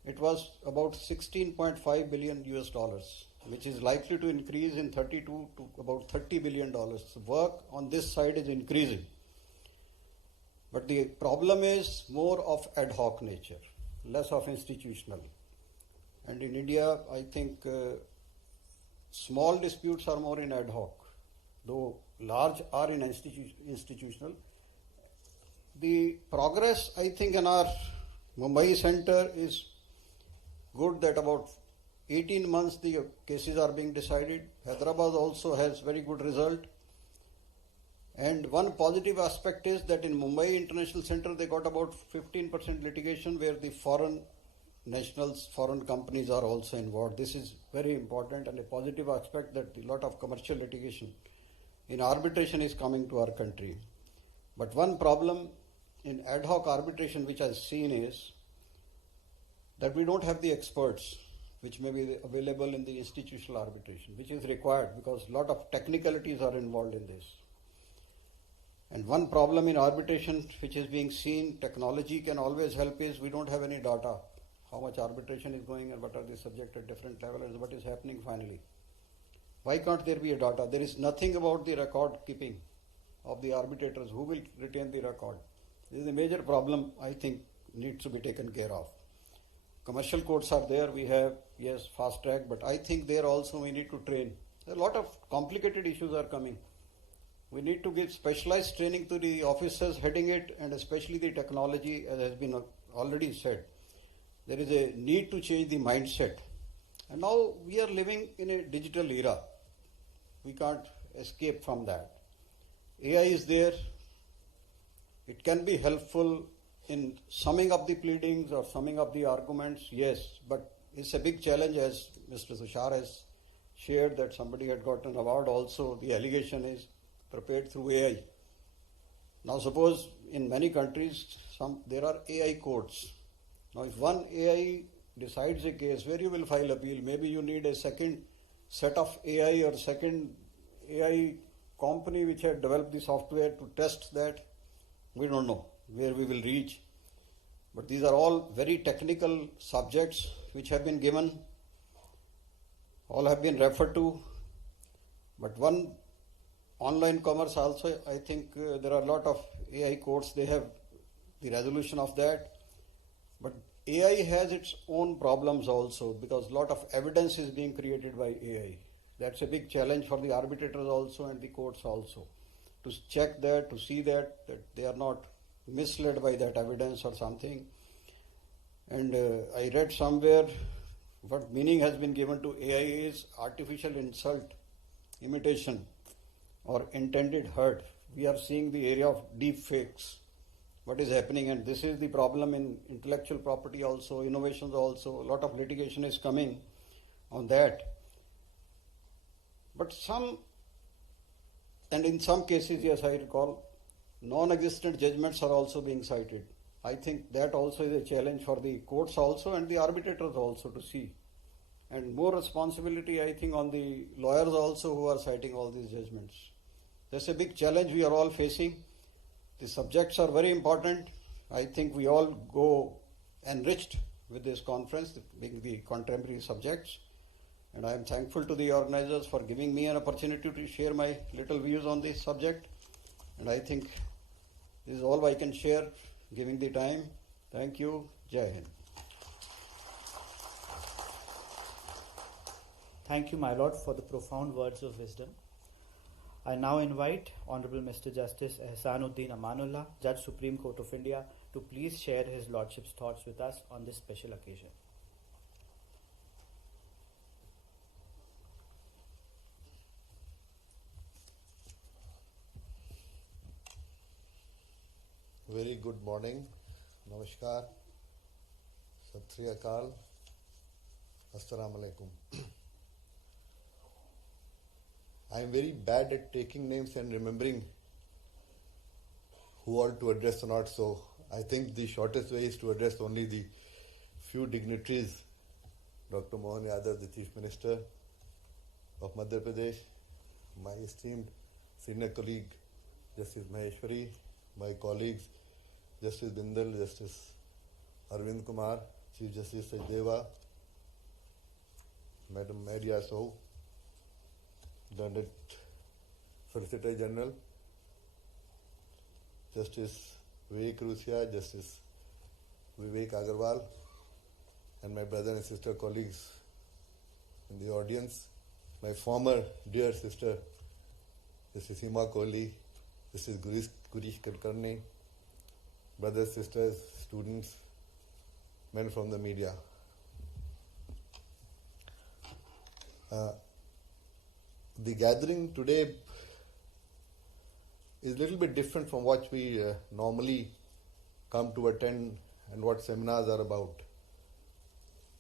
it was about 16.5 billion US dollars, which is likely to increase in 32 to about $30 billion. So work on this side is increasing. But the problem is more of ad hoc nature, less of institutional. And in India, I think small disputes are more in ad hoc, though large are in institutional. The progress, I think, in our Mumbai center is good, that about 18 months the cases are being decided. Hyderabad also has very good result. And one positive aspect is that in Mumbai International Center they got about 15% litigation where the foreign nationals, foreign companies are also involved. This is very important and a positive aspect, that a lot of commercial litigation in arbitration is coming to our country. But one problem in ad hoc arbitration which I've seen is that we don't have the experts which may be available in the institutional arbitration, which is required because a lot of technicalities are involved in this. And one problem in arbitration which is being seen, technology can always help, is we don't have any data. How much arbitration is going and what are the subjects at different levels and what is happening finally. Why can't there be a data? There is nothing about the record keeping of the arbitrators. Who will retain the record? This is a major problem, I think, needs to be taken care of. Commercial courts are there, we have, yes, fast track, but I think there also we need to train. A lot of complicated issues are coming. We need to give specialized training to the officers heading it, and especially the technology, as has been already said. There is a need to change the mindset. And now we are living in a digital era. We can't escape from that. AI is there. It can be helpful in summing up the pleadings or summing up the arguments, yes, but it's a big challenge, as Mr. Tushar has shared, that somebody had got an award also. The allegation is prepared through AI. Now suppose in many countries there are AI courts. Now if one AI decides a case, where you will file appeal, maybe you need a second set of AI or second AI company which had developed the software to test that. We don't know where we will reach. But these are all very technical subjects which have been given. All have been referred to. But one online commerce also, I think there are a lot of AI courts, they have the resolution of that. But AI has its own problems also, because a lot of evidence is being created by AI. That's a big challenge for the arbitrators also and the courts also, to check that, to see that they are not misled by that evidence or something. And I read somewhere what meaning has been given to AI is artificial insult, imitation, or intended hurt. We are seeing the area of deep fakes, what is happening, and this is the problem in intellectual property also, innovations also. A lot of litigation is coming on that. But in some cases, yes, I recall, non-existent judgments are also being cited. I think that also is a challenge for the courts also and the arbitrators also to see. And more responsibility, I think, on the lawyers also who are citing all these judgments. That's a big challenge we are all facing. The subjects are very important. I think we all go enriched with this conference, being the contemporary subjects. and I am thankful to the organizers for giving me an opportunity to share my little views on this subject. And I think this is all I can share, giving the time. Thank you. Jai Hind. Thank you, my lord, for the profound words of wisdom. I now invite Honorable Mr. Justice Ehsanuddin Amanullah, Judge Supreme Court of India, to please share his lordship's thoughts with us on this special occasion. Very good morning. Namaskar. Sat Sri Akal. Assalamu alaikum. I am very bad at taking names and remembering who all to address or not, so I think the shortest way is to address only the few dignitaries. Dr. Mohan Yadav, the Chief Minister of Madhya Pradesh, my esteemed senior colleague Justice Maheshwari, my colleagues Justice Bindal, Justice Arvind Kumar, Chief Justice Sajdeva, Madam Maria Sow, Learned Solicitor General, Justice Vivek Rusia, Justice Vivek Agarwal, and my brother and sister colleagues in the audience, my former dear sister, Justice Hima Kohli, Justice Gurish Kulkarni, brothers, sisters, students, men from the media. The gathering today is a little bit different from what we normally come to attend and what seminars are about.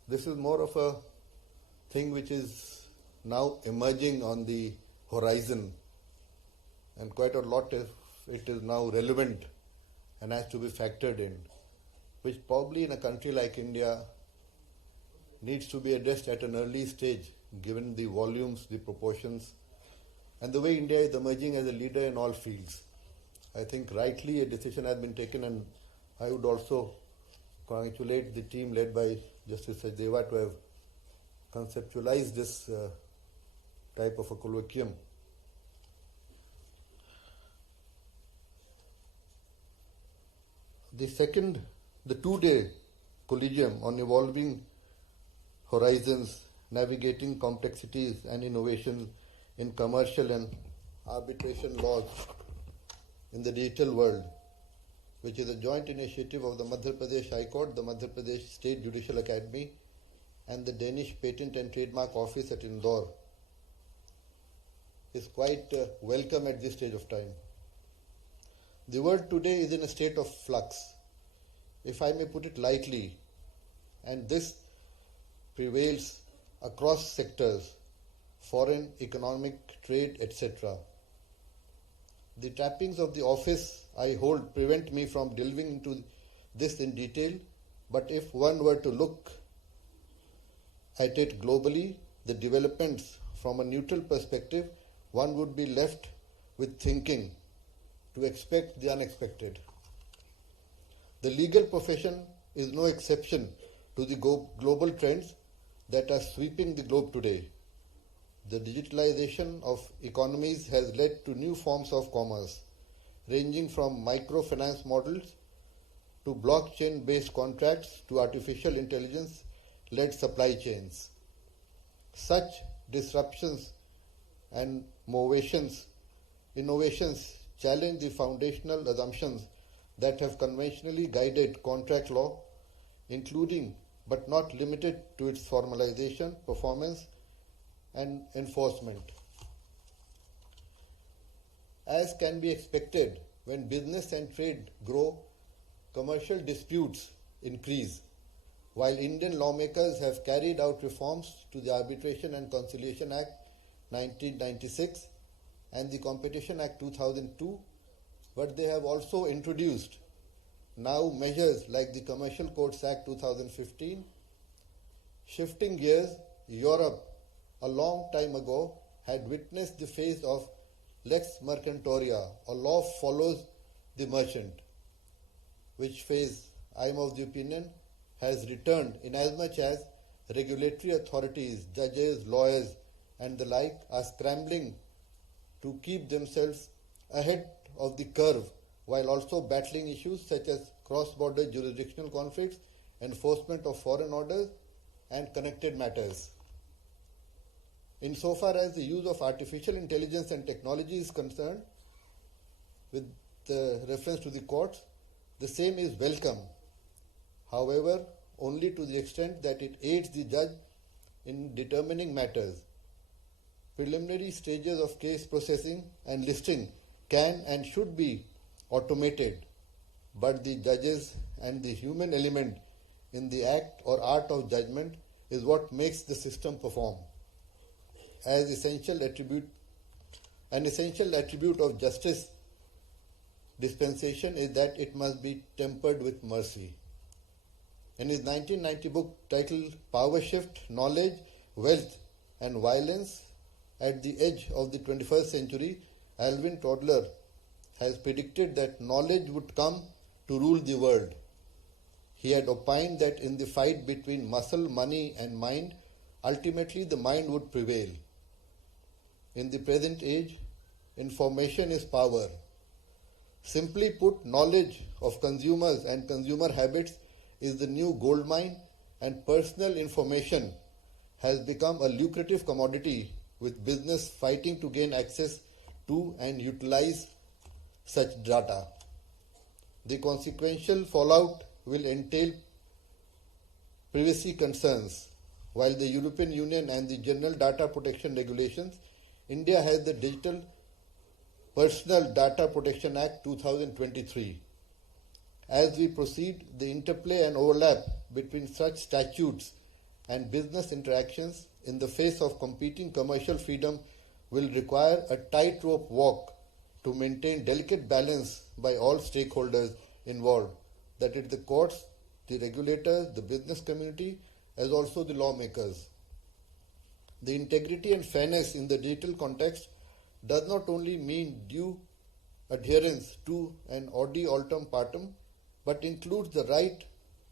This is more of a thing which is now emerging on the horizon, and quite a lot of it is now relevant and has to be factored in, which probably in a country like India needs to be addressed at an early stage, given the volumes, the proportions, and the way India is emerging as a leader in all fields. I think rightly a decision has been taken, and I would also congratulate the team led by Justice Sajdeva to have conceptualized this type of a colloquium. The two-day colloquium on evolving horizons, navigating complexities and innovations in commercial and arbitration laws in the digital world, which is a joint initiative of the Madhya Pradesh High Court, the Madhya Pradesh State Judicial Academy, and the Danish Patent and Trademark Office at Indore, is quite welcome at this stage of time. The world today is in a state of flux, if I may put it lightly, and this prevails across sectors, foreign, economic, trade, etc. The trappings of the office I hold prevent me from delving into this in detail, but if one were to look at it globally, the developments from a neutral perspective, one would be left with thinking to expect the unexpected. The legal profession is no exception to the global trends that are sweeping the globe today. The digitalization of economies has led to new forms of commerce, ranging from microfinance models to blockchain-based contracts to artificial intelligence-led supply chains. Such disruptions and innovations challenge the foundational assumptions that have conventionally guided contract law, including but not limited to its formalization, performance, and enforcement. As can be expected, when business and trade grow, commercial disputes increase. While Indian lawmakers have carried out reforms to the Arbitration and Conciliation Act 1996 and the Competition Act 2002, but they have also introduced now measures like the Commercial Courts Act 2015. Shifting gears, Europe a long time ago had witnessed the phase of lex mercantoria, or law follows the merchant, which phase, I am of the opinion, has returned inasmuch as regulatory authorities, judges, lawyers, and the like are scrambling to keep themselves ahead of the curve while also battling issues such as cross-border jurisdictional conflicts, enforcement of foreign orders, and connected matters. Insofar as the use of artificial intelligence and technology is concerned, with the reference to the courts, the same is welcome. However, only to the extent that it aids the judge in determining matters. Preliminary stages of case processing and listing can and should be automated, but the judges and the human element in the act or art of judgment is what makes the system perform. An essential attribute of justice dispensation is that it must be tempered with mercy. In his 1990 book titled Power Shift, Knowledge, Wealth and Violence at the Edge of the 21st Century, Alvin Toadler has predicted that knowledge would come to rule the world. He had opined that in the fight between muscle, money and mind, ultimately the mind would prevail. In the present age, information is power. Simply put, knowledge of consumers and consumer habits is the new gold mine, and personal information has become a lucrative commodity, with business fighting to gain access to and utilize such data. The consequential fallout will entail privacy concerns. While the European Union and the General Data Protection Regulations, India has the Digital Personal Data Protection Act 2023. As we proceed, the interplay and overlap between such statutes and business interactions in the face of competing commercial freedom will require a tightrope walk to maintain delicate balance by all stakeholders involved, that is the courts, the regulators, the business community, as also the lawmakers. The integrity and fairness in the digital context does not only mean due adherence to an audi alteram partem, but includes the right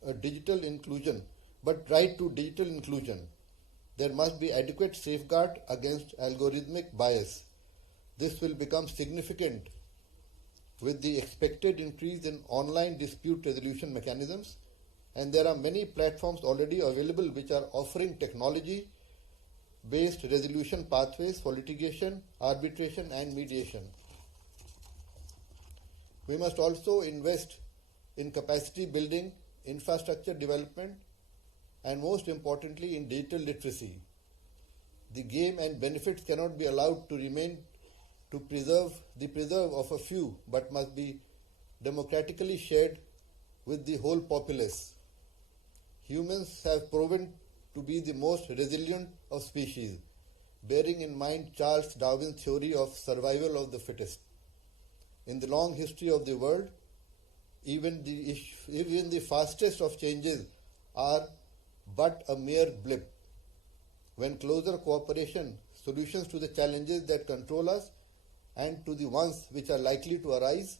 to digital inclusion. There must be adequate safeguard against algorithmic bias. This will become significant with the expected increase in online dispute resolution mechanisms, and there are many platforms already available which are offering technology-based resolution pathways for litigation, arbitration and mediation. We must also invest in capacity building, infrastructure development, and most importantly in digital literacy. The game and benefits cannot be allowed to remain to preserve of a few, but must be democratically shared with the whole populace. Humans have proven to be the most resilient of species, bearing in mind Charles Darwin's theory of survival of the fittest. In the long history of the world, even the fastest of changes are but a mere blip. When closer cooperation, solutions to the challenges that control us and to the ones which are likely to arise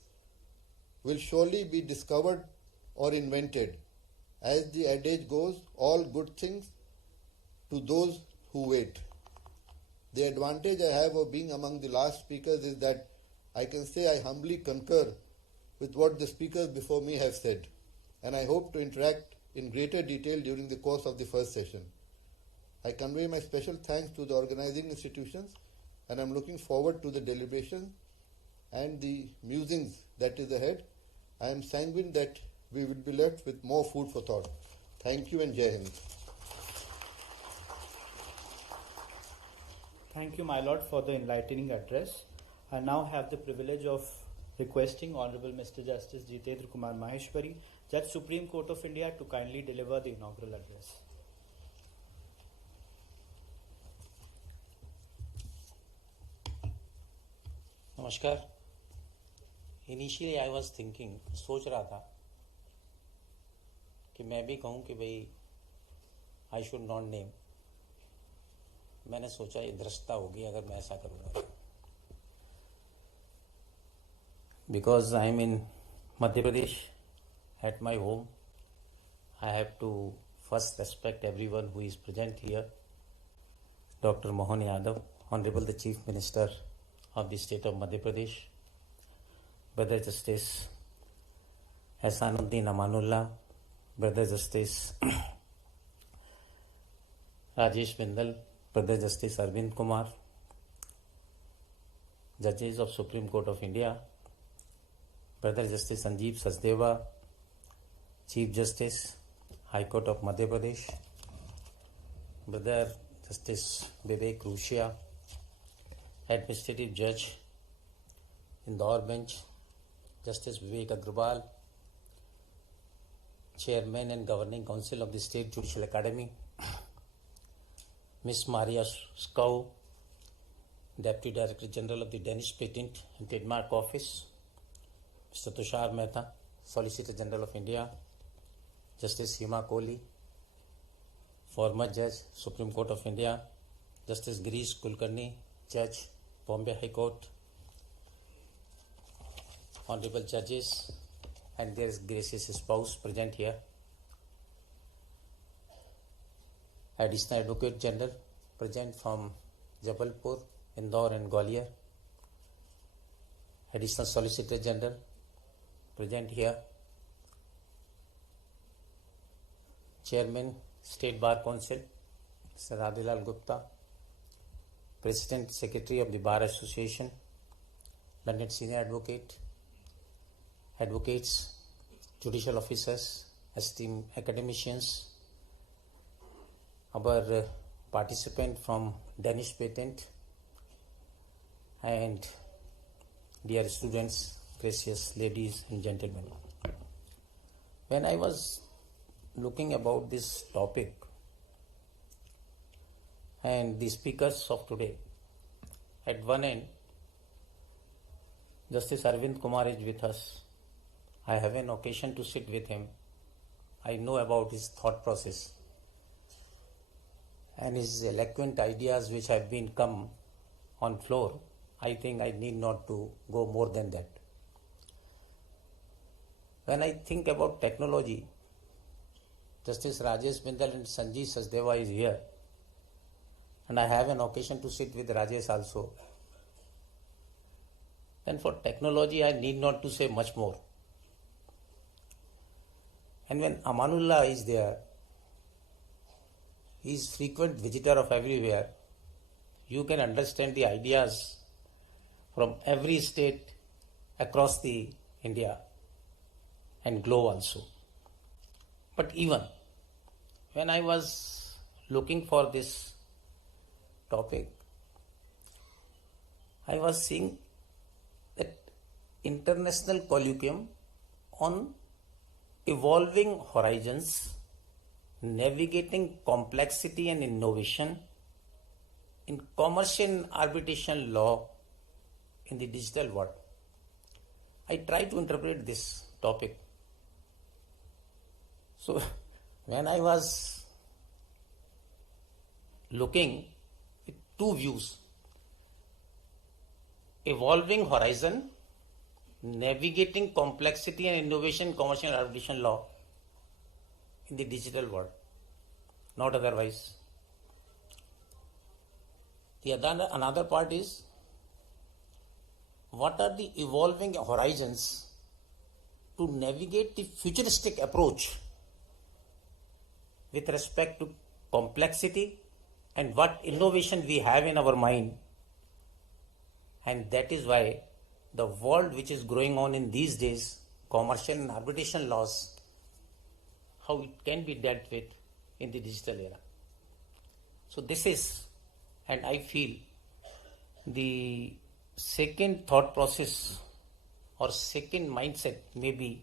will surely be discovered or invented. As the adage goes, all good things to those who wait. The advantage I have of being among the last speakers is that I can say I humbly concur with what the speakers before me have said, and I hope to interact in greater detail during the course of the first session. I convey my special thanks to the organizing institutions, and I am looking forward to the deliberation and the musings that is ahead. I am sanguine that we will be left with more food for thought. Thank you and Jai Hind. Thank you, my lord, for the enlightening address. I now have the privilege of requesting Honorable Mr. Justice Jitendra Kumar Maheshwari, Judge Supreme Court of India, to kindly deliver the inaugural address. नमस्कार. Initially I was thinking, सोच रहा था कि मैं भी कहूँ कि भाई आई शुड नॉट नेम. मैंने सोचा ये धृष्टता होगी अगर मैं ऐसा करूँगा, because I am in Madhya Pradesh at my home. I have to first respect everyone who is present here. Dr. Mohan Yadav, Honorable the Chief Minister of the State of Madhya Pradesh, Brother Justice Ehsanuddin Amanullah, Brother Justice Rajesh Bindal, Brother Justice Arvind Kumar, Judges of Supreme Court of India, Brother Justice Sanjeev Sachdeva, Chief Justice, High Court of Madhya Pradesh, Brother Justice Vivek Rushia, Administrative Judge, Indore Bench, Justice Vivek Agrawal, Chairman and Governing Council of the State Judicial Academy, Ms. Maria Skau, Deputy Director General of the Danish Patent and Trademark Office, Mr. Tushar Mehta, Solicitor General of India, Justice Hima Kohli, former Judge, Supreme Court of India, Justice Girish Kulkarni, Judge, Bombay High Court, Honorable Judges, and their gracious spouse present here, Additional Advocate General present from Jabalpur, Indore and Gwalior, Additional Solicitor General present here, Chairman, State Bar Council, Mr. Radhilal Gupta, President, Secretary of the Bar Association, Learned Senior Advocate, Advocates, Judicial Officers, esteemed academicians, our participant from Danish Patent, and dear students, precious ladies and gentlemen. When I was looking about this topic and the speakers of today, at one end, Justice Arvind Kumar is with us. I have an occasion to sit with him. I know about his thought process and his eloquent ideas which have been come on floor. I think I need not to go more than that. When I think about technology, Justice Rajesh Bindal and Sanjeev Sachdeva is here, and I have an occasion to sit with Rajesh also. And for technology, I need not to say much more. And when Amanullah is there, he is frequent visitor of everywhere. You can understand the ideas from every state across the India and globe also. But even when I was looking for this topic, I was seeing that International Colloquium on Evolving Horizons, Navigating Complexity and Innovation in Commercial Arbitration Law in the Digital World. I try to interpret this topic. So when I was looking with two views, Evolving Horizon, Navigating Complexity and Innovation, Commercial Arbitration Law in the Digital World, not otherwise. Another part is, what are the evolving horizons to navigate the futuristic approach with respect to complexity and what innovation we have in our mind. And that is why the world which is growing on in these days, commercial and arbitration laws, how it can be dealt with in the digital era. So this is, and I feel, the second thought process or second mindset may be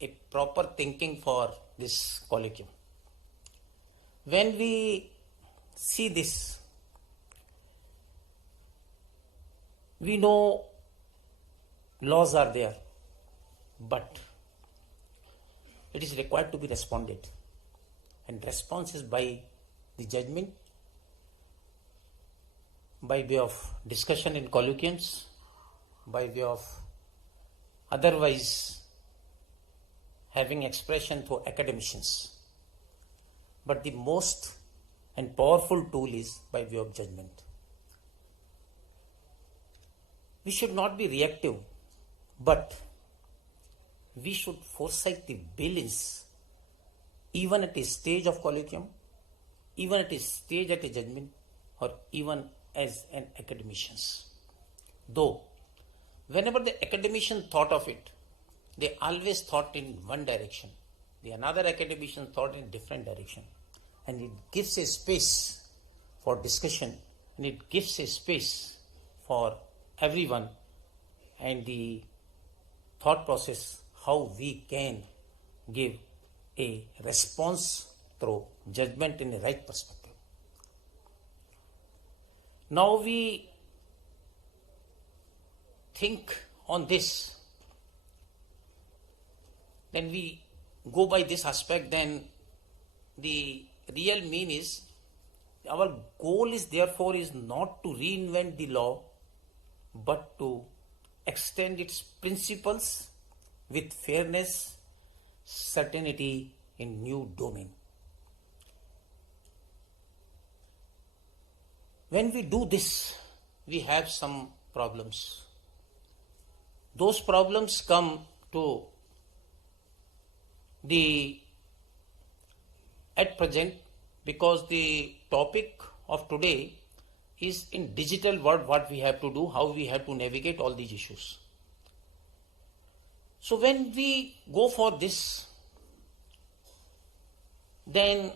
a proper thinking for this colloquium. When we see this, we know laws are there, but it is required to be responded, and response is by the judgment, by way of discussion in colloquiums, by way of otherwise having expression through academicians. but the most and powerful tool is by way of judgment. We should not be reactive, but we should foresight the balance even at a stage of colloquium, even at a stage at a judgment, or even as an academicians. Though, whenever the academician thought of it, they always thought in one direction. The another academician thought in different direction. And it gives a space for discussion, and it gives a space for everyone and the thought process how we can give a response through judgment in a right perspective. Now we think on this, then we go by this aspect, then the real mean is our goal is therefore is not to reinvent the law, but to extend its principles with fairness, certainty in new domain. When we do this, we have some problems. Those problems come to the at present because the topic of today is in digital world, what we have to do, how we have to navigate all these issues. So when we go for this, then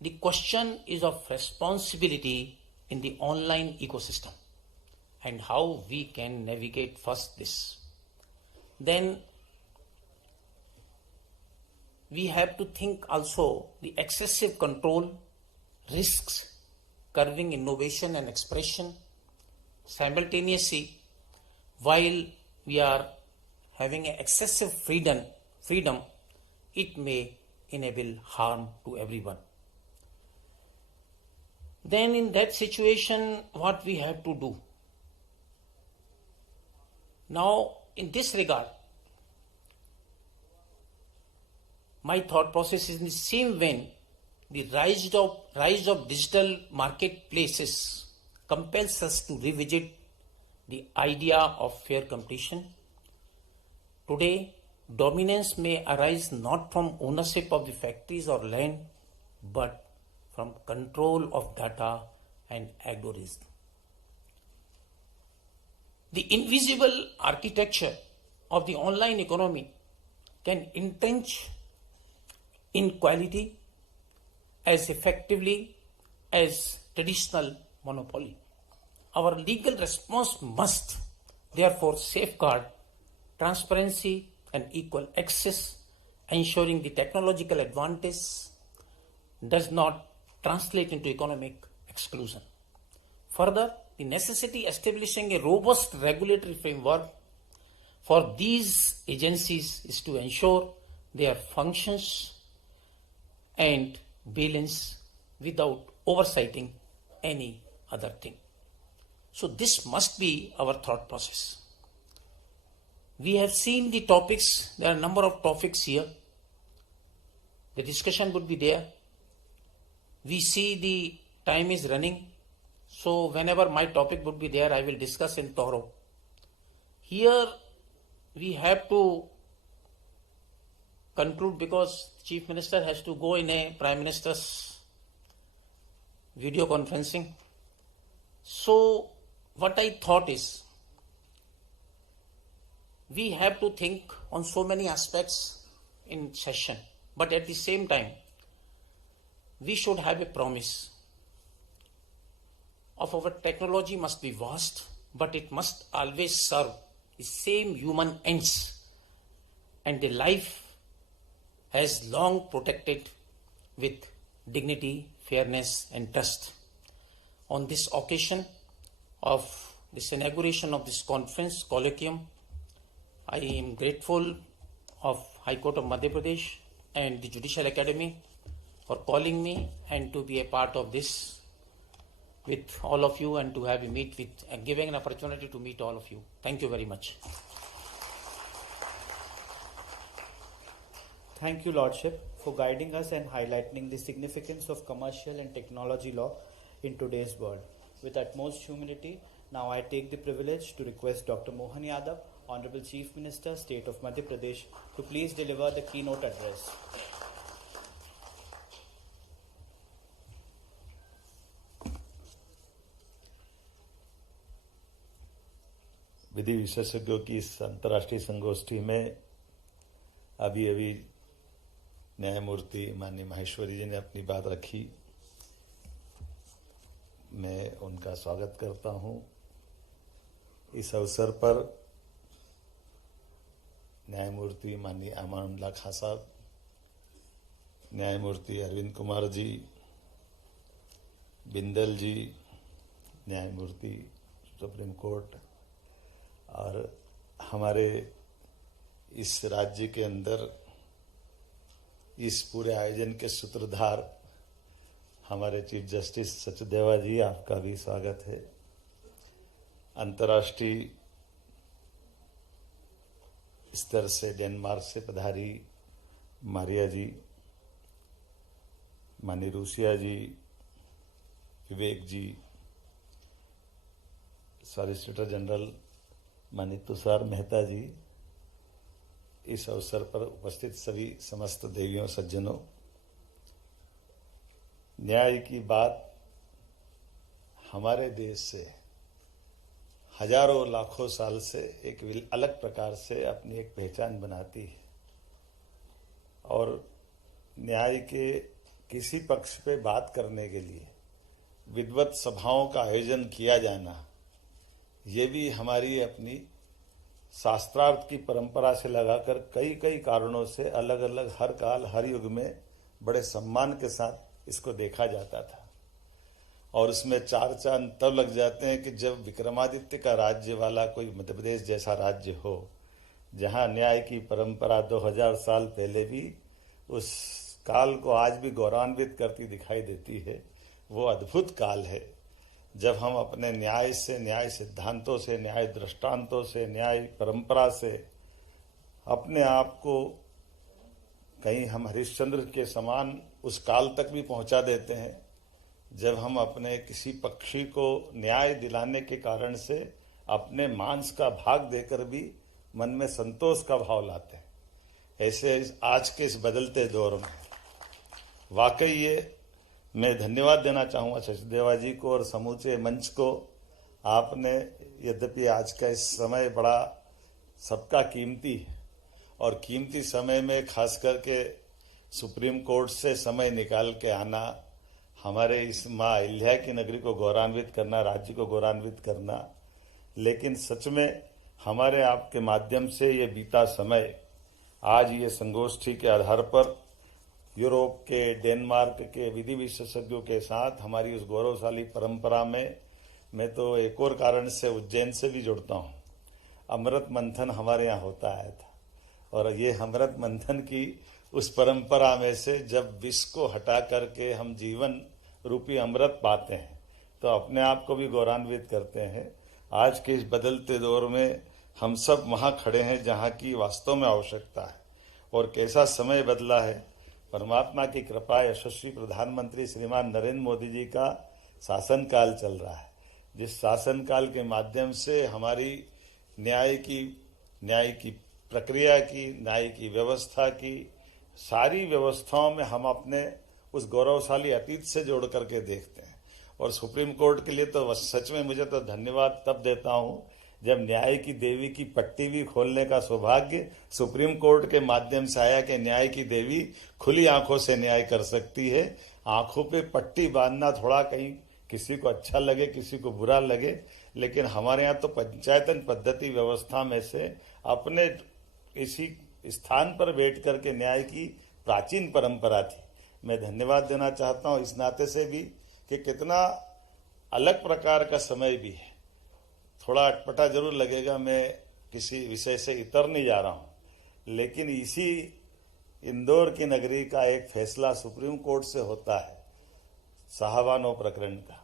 the question is of responsibility in the online ecosystem and how we can navigate first this. Then we have to think also the excessive control, risks, curbing innovation and expression. Simultaneously, while we are having an excessive freedom, it may enable harm to everyone. Then in that situation, what we have to do? Now, in this regard, my thought process is in the same vein. The rise of digital marketplaces compels us to revisit the idea of fair competition. Today, dominance may arise not from ownership of the factories or land, but from control of data and algorithms. The invisible architecture of the online economy can entrench inequality as effectively as traditional monopoly. Our legal response must therefore safeguard transparency and equal access, ensuring the technological advantage does not translate into economic exclusion. Further, the necessity establishing a robust regulatory framework for these agencies is to ensure their functions and balance without oversighting any other thing. So this must be our thought process. We have seen the topics, there are a number of topics here. The discussion would be there. We see the time is running, so whenever my topic would be there, I will discuss in thorough. Here we have to conclude because Chief Minister has to go in a Prime Minister's video conferencing. So what I thought is, we have to think on so many aspects in session, but at the same time, we should have a promise of our technology must be vast, but it must always serve the same human ends and the life has long protected with dignity, fairness and trust. On this occasion of this inauguration of this conference, colloquium, I am grateful of High Court of Madhya Pradesh and the Judicial Academy for calling me and to be a part of this with all of you and to have a meet with and giving an opportunity to meet all of you. Thank you very much. Thank you, Lordship, for guiding us and highlighting the significance of commercial and technology law in today's world. With utmost humility, now I take the privilege to request Dr. Mohan Yadav, Honorable Chief Minister, State of Madhya Pradesh, to please deliver the keynote address. विधि विशेषज्ञों की इस अंतर्राष्ट्रीय संगोष्ठी में अभी न्यायमूर्ति माननीय माहेश्वरी जी ने अपनी बात रखी। मैं उनका स्वागत करता हूं। इस अवसर पर न्यायमूर्ति माननीय अमानुल्लाह खां साहब, न्यायमूर्ति अरविंद कुमार जी, बिंदल जी, न्यायमूर्ति सुप्रीम कोर्ट और हमारे इस राज्य के अंदर इस पूरे आयोजन के सूत्रधार हमारे चीफ जस्टिस सचदेवा जी, आपका भी स्वागत है। अंतर्राष्ट्रीय स्तर से डेनमार्क से पधारी मारिया जी, मानी रूसिया जी, विवेक जी, सॉलिसिटर जनरल मानी तुषार मेहता जी, इस अवसर पर उपस्थित सभी समस्त देवियों सज्जनों, न्याय की बात हमारे देश से हजारों लाखों साल से एक अलग प्रकार से अपनी एक पहचान बनाती है और न्याय के किसी पक्ष पे बात करने के लिए विद्वत सभाओं का आयोजन किया जाना, ये भी हमारी अपनी शास्त्रार्थ की परंपरा से लगाकर कई कारणों से अलग अलग हर काल हर युग में बड़े सम्मान के साथ इसको देखा जाता था। और उसमें चार चांद तब लग जाते हैं कि जब विक्रमादित्य का राज्य वाला कोई मध्य प्रदेश जैसा राज्य हो, जहां न्याय की परंपरा 2000 साल पहले भी उस काल को आज भी गौरवान्वित करती दिखाई देती है। वो अद्भुत काल है जब हम अपने न्याय से, न्याय सिद्धांतों से, न्याय दृष्टांतों से, न्याय परंपरा से अपने आप को कहीं हम हरिश्चंद्र के समान उस काल तक भी पहुंचा देते हैं जब हम अपने किसी पक्षी को न्याय दिलाने के कारण से अपने मांस का भाग देकर भी मन में संतोष का भाव लाते हैं। ऐसे आज के इस बदलते दौर में वाकई ये मैं धन्यवाद देना चाहूँगा सचदेवा जी को और समूचे मंच को। आपने, यद्यपि आज का इस समय बड़ा सबका कीमती है और कीमती समय में खास करके सुप्रीम कोर्ट से समय निकाल के आना, हमारे इस माँ अहिल्या की नगरी को गौरवान्वित करना, राज्य को गौरवान्वित करना, लेकिन सच में हमारे आपके माध्यम से ये बीता समय आज ये संगोष्ठी के आधार पर यूरोप के, डेनमार्क के विधि विशेषज्ञों के साथ हमारी उस गौरवशाली परंपरा में मैं तो एक और कारण से उज्जैन से भी जुड़ता हूँ। अमृत मंथन हमारे यहाँ होता आया था और ये अमृत मंथन की उस परंपरा में से जब विष को हटा करके हम जीवन रूपी अमृत पाते हैं तो अपने आप को भी गौरवान्वित करते हैं। आज के इस बदलते दौर में हम सब वहाँ खड़े हैं जहाँ की वास्तव में आवश्यकता है और कैसा समय बदला है। परमात्मा की कृपा, यशस्वी प्रधानमंत्री श्रीमान नरेंद्र मोदी जी का शासनकाल चल रहा है, जिस शासनकाल के माध्यम से हमारी न्याय की प्रक्रिया की, न्याय की व्यवस्था की सारी व्यवस्थाओं में हम अपने उस गौरवशाली अतीत से जोड़ करके देखते हैं। और सुप्रीम कोर्ट के लिए तो सच में मुझे तो धन्यवाद तब देता हूँ जब न्याय की देवी की पट्टी भी खोलने का सौभाग्य सुप्रीम कोर्ट के माध्यम से आया कि न्याय की देवी खुली आंखों से न्याय कर सकती है। आंखों पे पट्टी बांधना थोड़ा कहीं किसी को अच्छा लगे, किसी को बुरा लगे, लेकिन हमारे यहाँ तो पंचायतन पद्धति व्यवस्था में से अपने इसी स्थान पर बैठ करके न्याय की प्राचीन परंपरा थी। मैं धन्यवाद देना चाहता हूँ इस नाते से भी कि कितना अलग प्रकार का समय भी है। थोड़ा अटपटा जरूर लगेगा, मैं किसी विषय से इतर नहीं जा रहा हूँ, लेकिन इसी इंदौर की नगरी का एक फैसला सुप्रीम कोर्ट से होता है साहबानो प्रकरण का,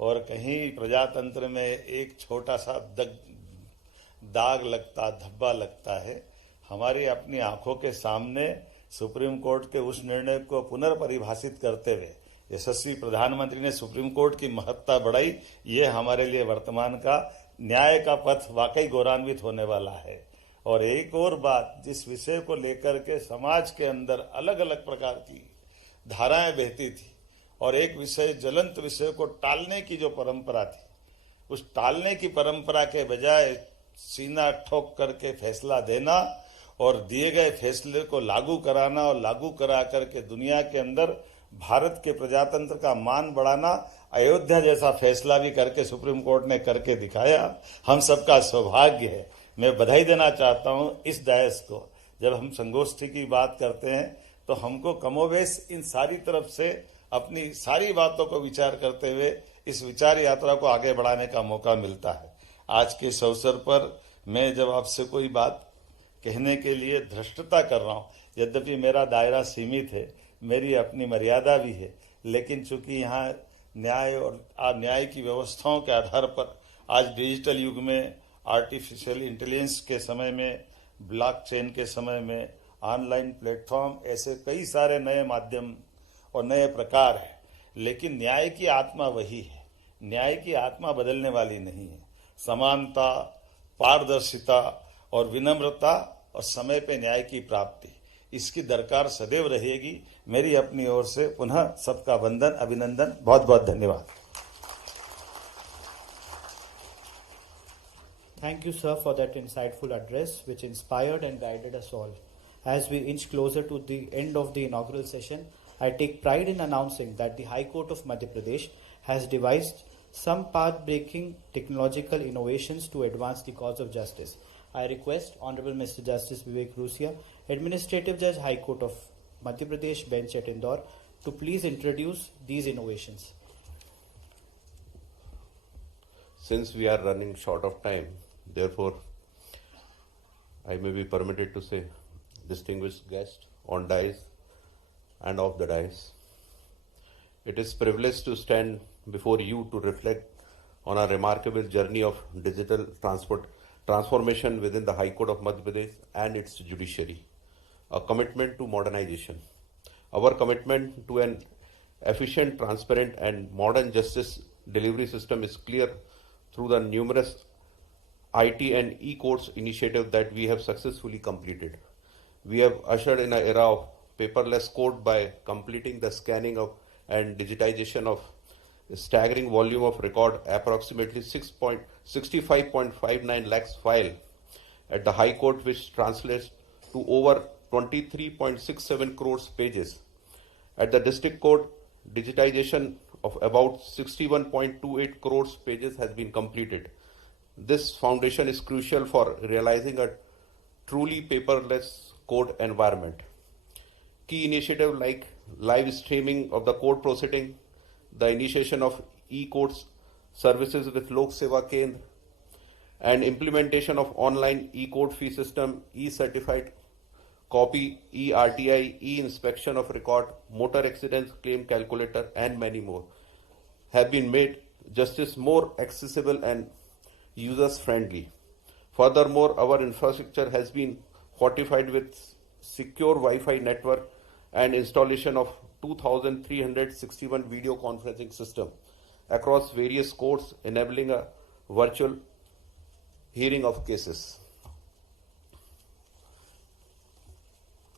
और कहीं प्रजातंत्र में एक छोटा सा दाग लगता, धब्बा लगता है। हमारी अपनी आंखों के सामने सुप्रीम कोर्ट के उस निर्णय को पुनर्परिभाषित करते हुए यशस्वी प्रधानमंत्री ने सुप्रीम कोर्ट की महत्ता बढ़ाई। ये हमारे लिए वर्तमान का न्याय का पथ वाकई गौरवान्वित होने वाला है। और एक और बात, जिस विषय को लेकर के समाज के अंदर अलग अलग प्रकार की धाराएं बहती थी और एक विषय ज्वलंत विषय को टालने की जो परंपरा थी, उस टालने की परंपरा के बजाय सीना ठोक करके फैसला देना और दिए गए फैसले को लागू कराना और लागू करा करके दुनिया के अंदर भारत के प्रजातंत्र का मान बढ़ाना, अयोध्या जैसा फैसला भी करके सुप्रीम कोर्ट ने करके दिखाया। हम सबका सौभाग्य है। मैं बधाई देना चाहता हूं इस दायस को। जब हम संगोष्ठी की बात करते हैं तो हमको कमोवेश इन सारी तरफ से अपनी सारी बातों को विचार करते हुए इस विचार यात्रा को आगे बढ़ाने का मौका मिलता है। आज के इस अवसर पर मैं जब आपसे कोई बात कहने के लिए धृष्टता कर रहा हूँ, यद्यपि मेरा दायरा सीमित है, मेरी अपनी मर्यादा भी है, लेकिन चूंकि यहाँ न्याय और न्याय की व्यवस्थाओं के आधार पर आज डिजिटल युग में, आर्टिफिशियल इंटेलिजेंस के समय में, ब्लॉकचेन के समय में, ऑनलाइन प्लेटफॉर्म, ऐसे कई सारे नए माध्यम और नए प्रकार हैं, लेकिन न्याय की आत्मा वही है। न्याय की आत्मा बदलने वाली नहीं है। समानता, पारदर्शिता और विनम्रता और समय पे न्याय की प्राप्ति, इसकी दरकार सदैव रहेगी। मेरी अपनी ओर से पुनः सबका वंदन, अभिनंदन, बहुत बहुत धन्यवाद। Thank you, sir, for that insightful address, which inspired and guided us all. As we inch closer to the end of the inaugural session, I take pride in announcing that the High Court of Madhya Pradesh has devised some path-breaking technological innovations to advance the cause of justice. I request Honorable Mr. Justice Vivek Rusia, Administrative Judge, High Court of Madhya Pradesh, Bench at Indore, to please introduce these innovations. Since we are running short of time, therefore, I may be permitted to say, distinguished guest on dais and off the dais, it is privilege to stand before you to reflect on a remarkable journey of digital transformation within the High Court of Madhya Pradesh and its judiciary, a commitment to modernization. Our commitment to an efficient, transparent and modern justice delivery system is clear through the numerous IT and e-courts initiatives that we have successfully completed. We have ushered in an era of paperless court by completing the scanning of and digitization of a staggering volume of record, approximately 65.59 lakhs file at the High Court, which translates to over 23.67 crores pages. At the District Court, digitization of about 61.28 crores pages has been completed. This foundation is crucial for realizing a truly paperless court environment. Key initiatives like live streaming of the court proceeding, the initiation of e-courts services with Lok Seva Kendra, and implementation of online e-court fee system, e-certified copy, e-RTI, e-inspection of record, motor accidents claim calculator, and many more have been made justice more accessible and users-friendly. Furthermore, our infrastructure has been fortified with secure Wi-Fi network and installation of 2,361 video conferencing system across various courts, enabling a virtual hearing of cases.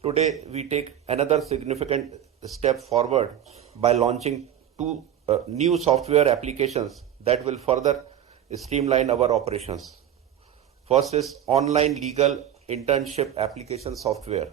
Today, we take another significant step forward by launching two new software applications that will further streamline our operations. First is online legal internship application software.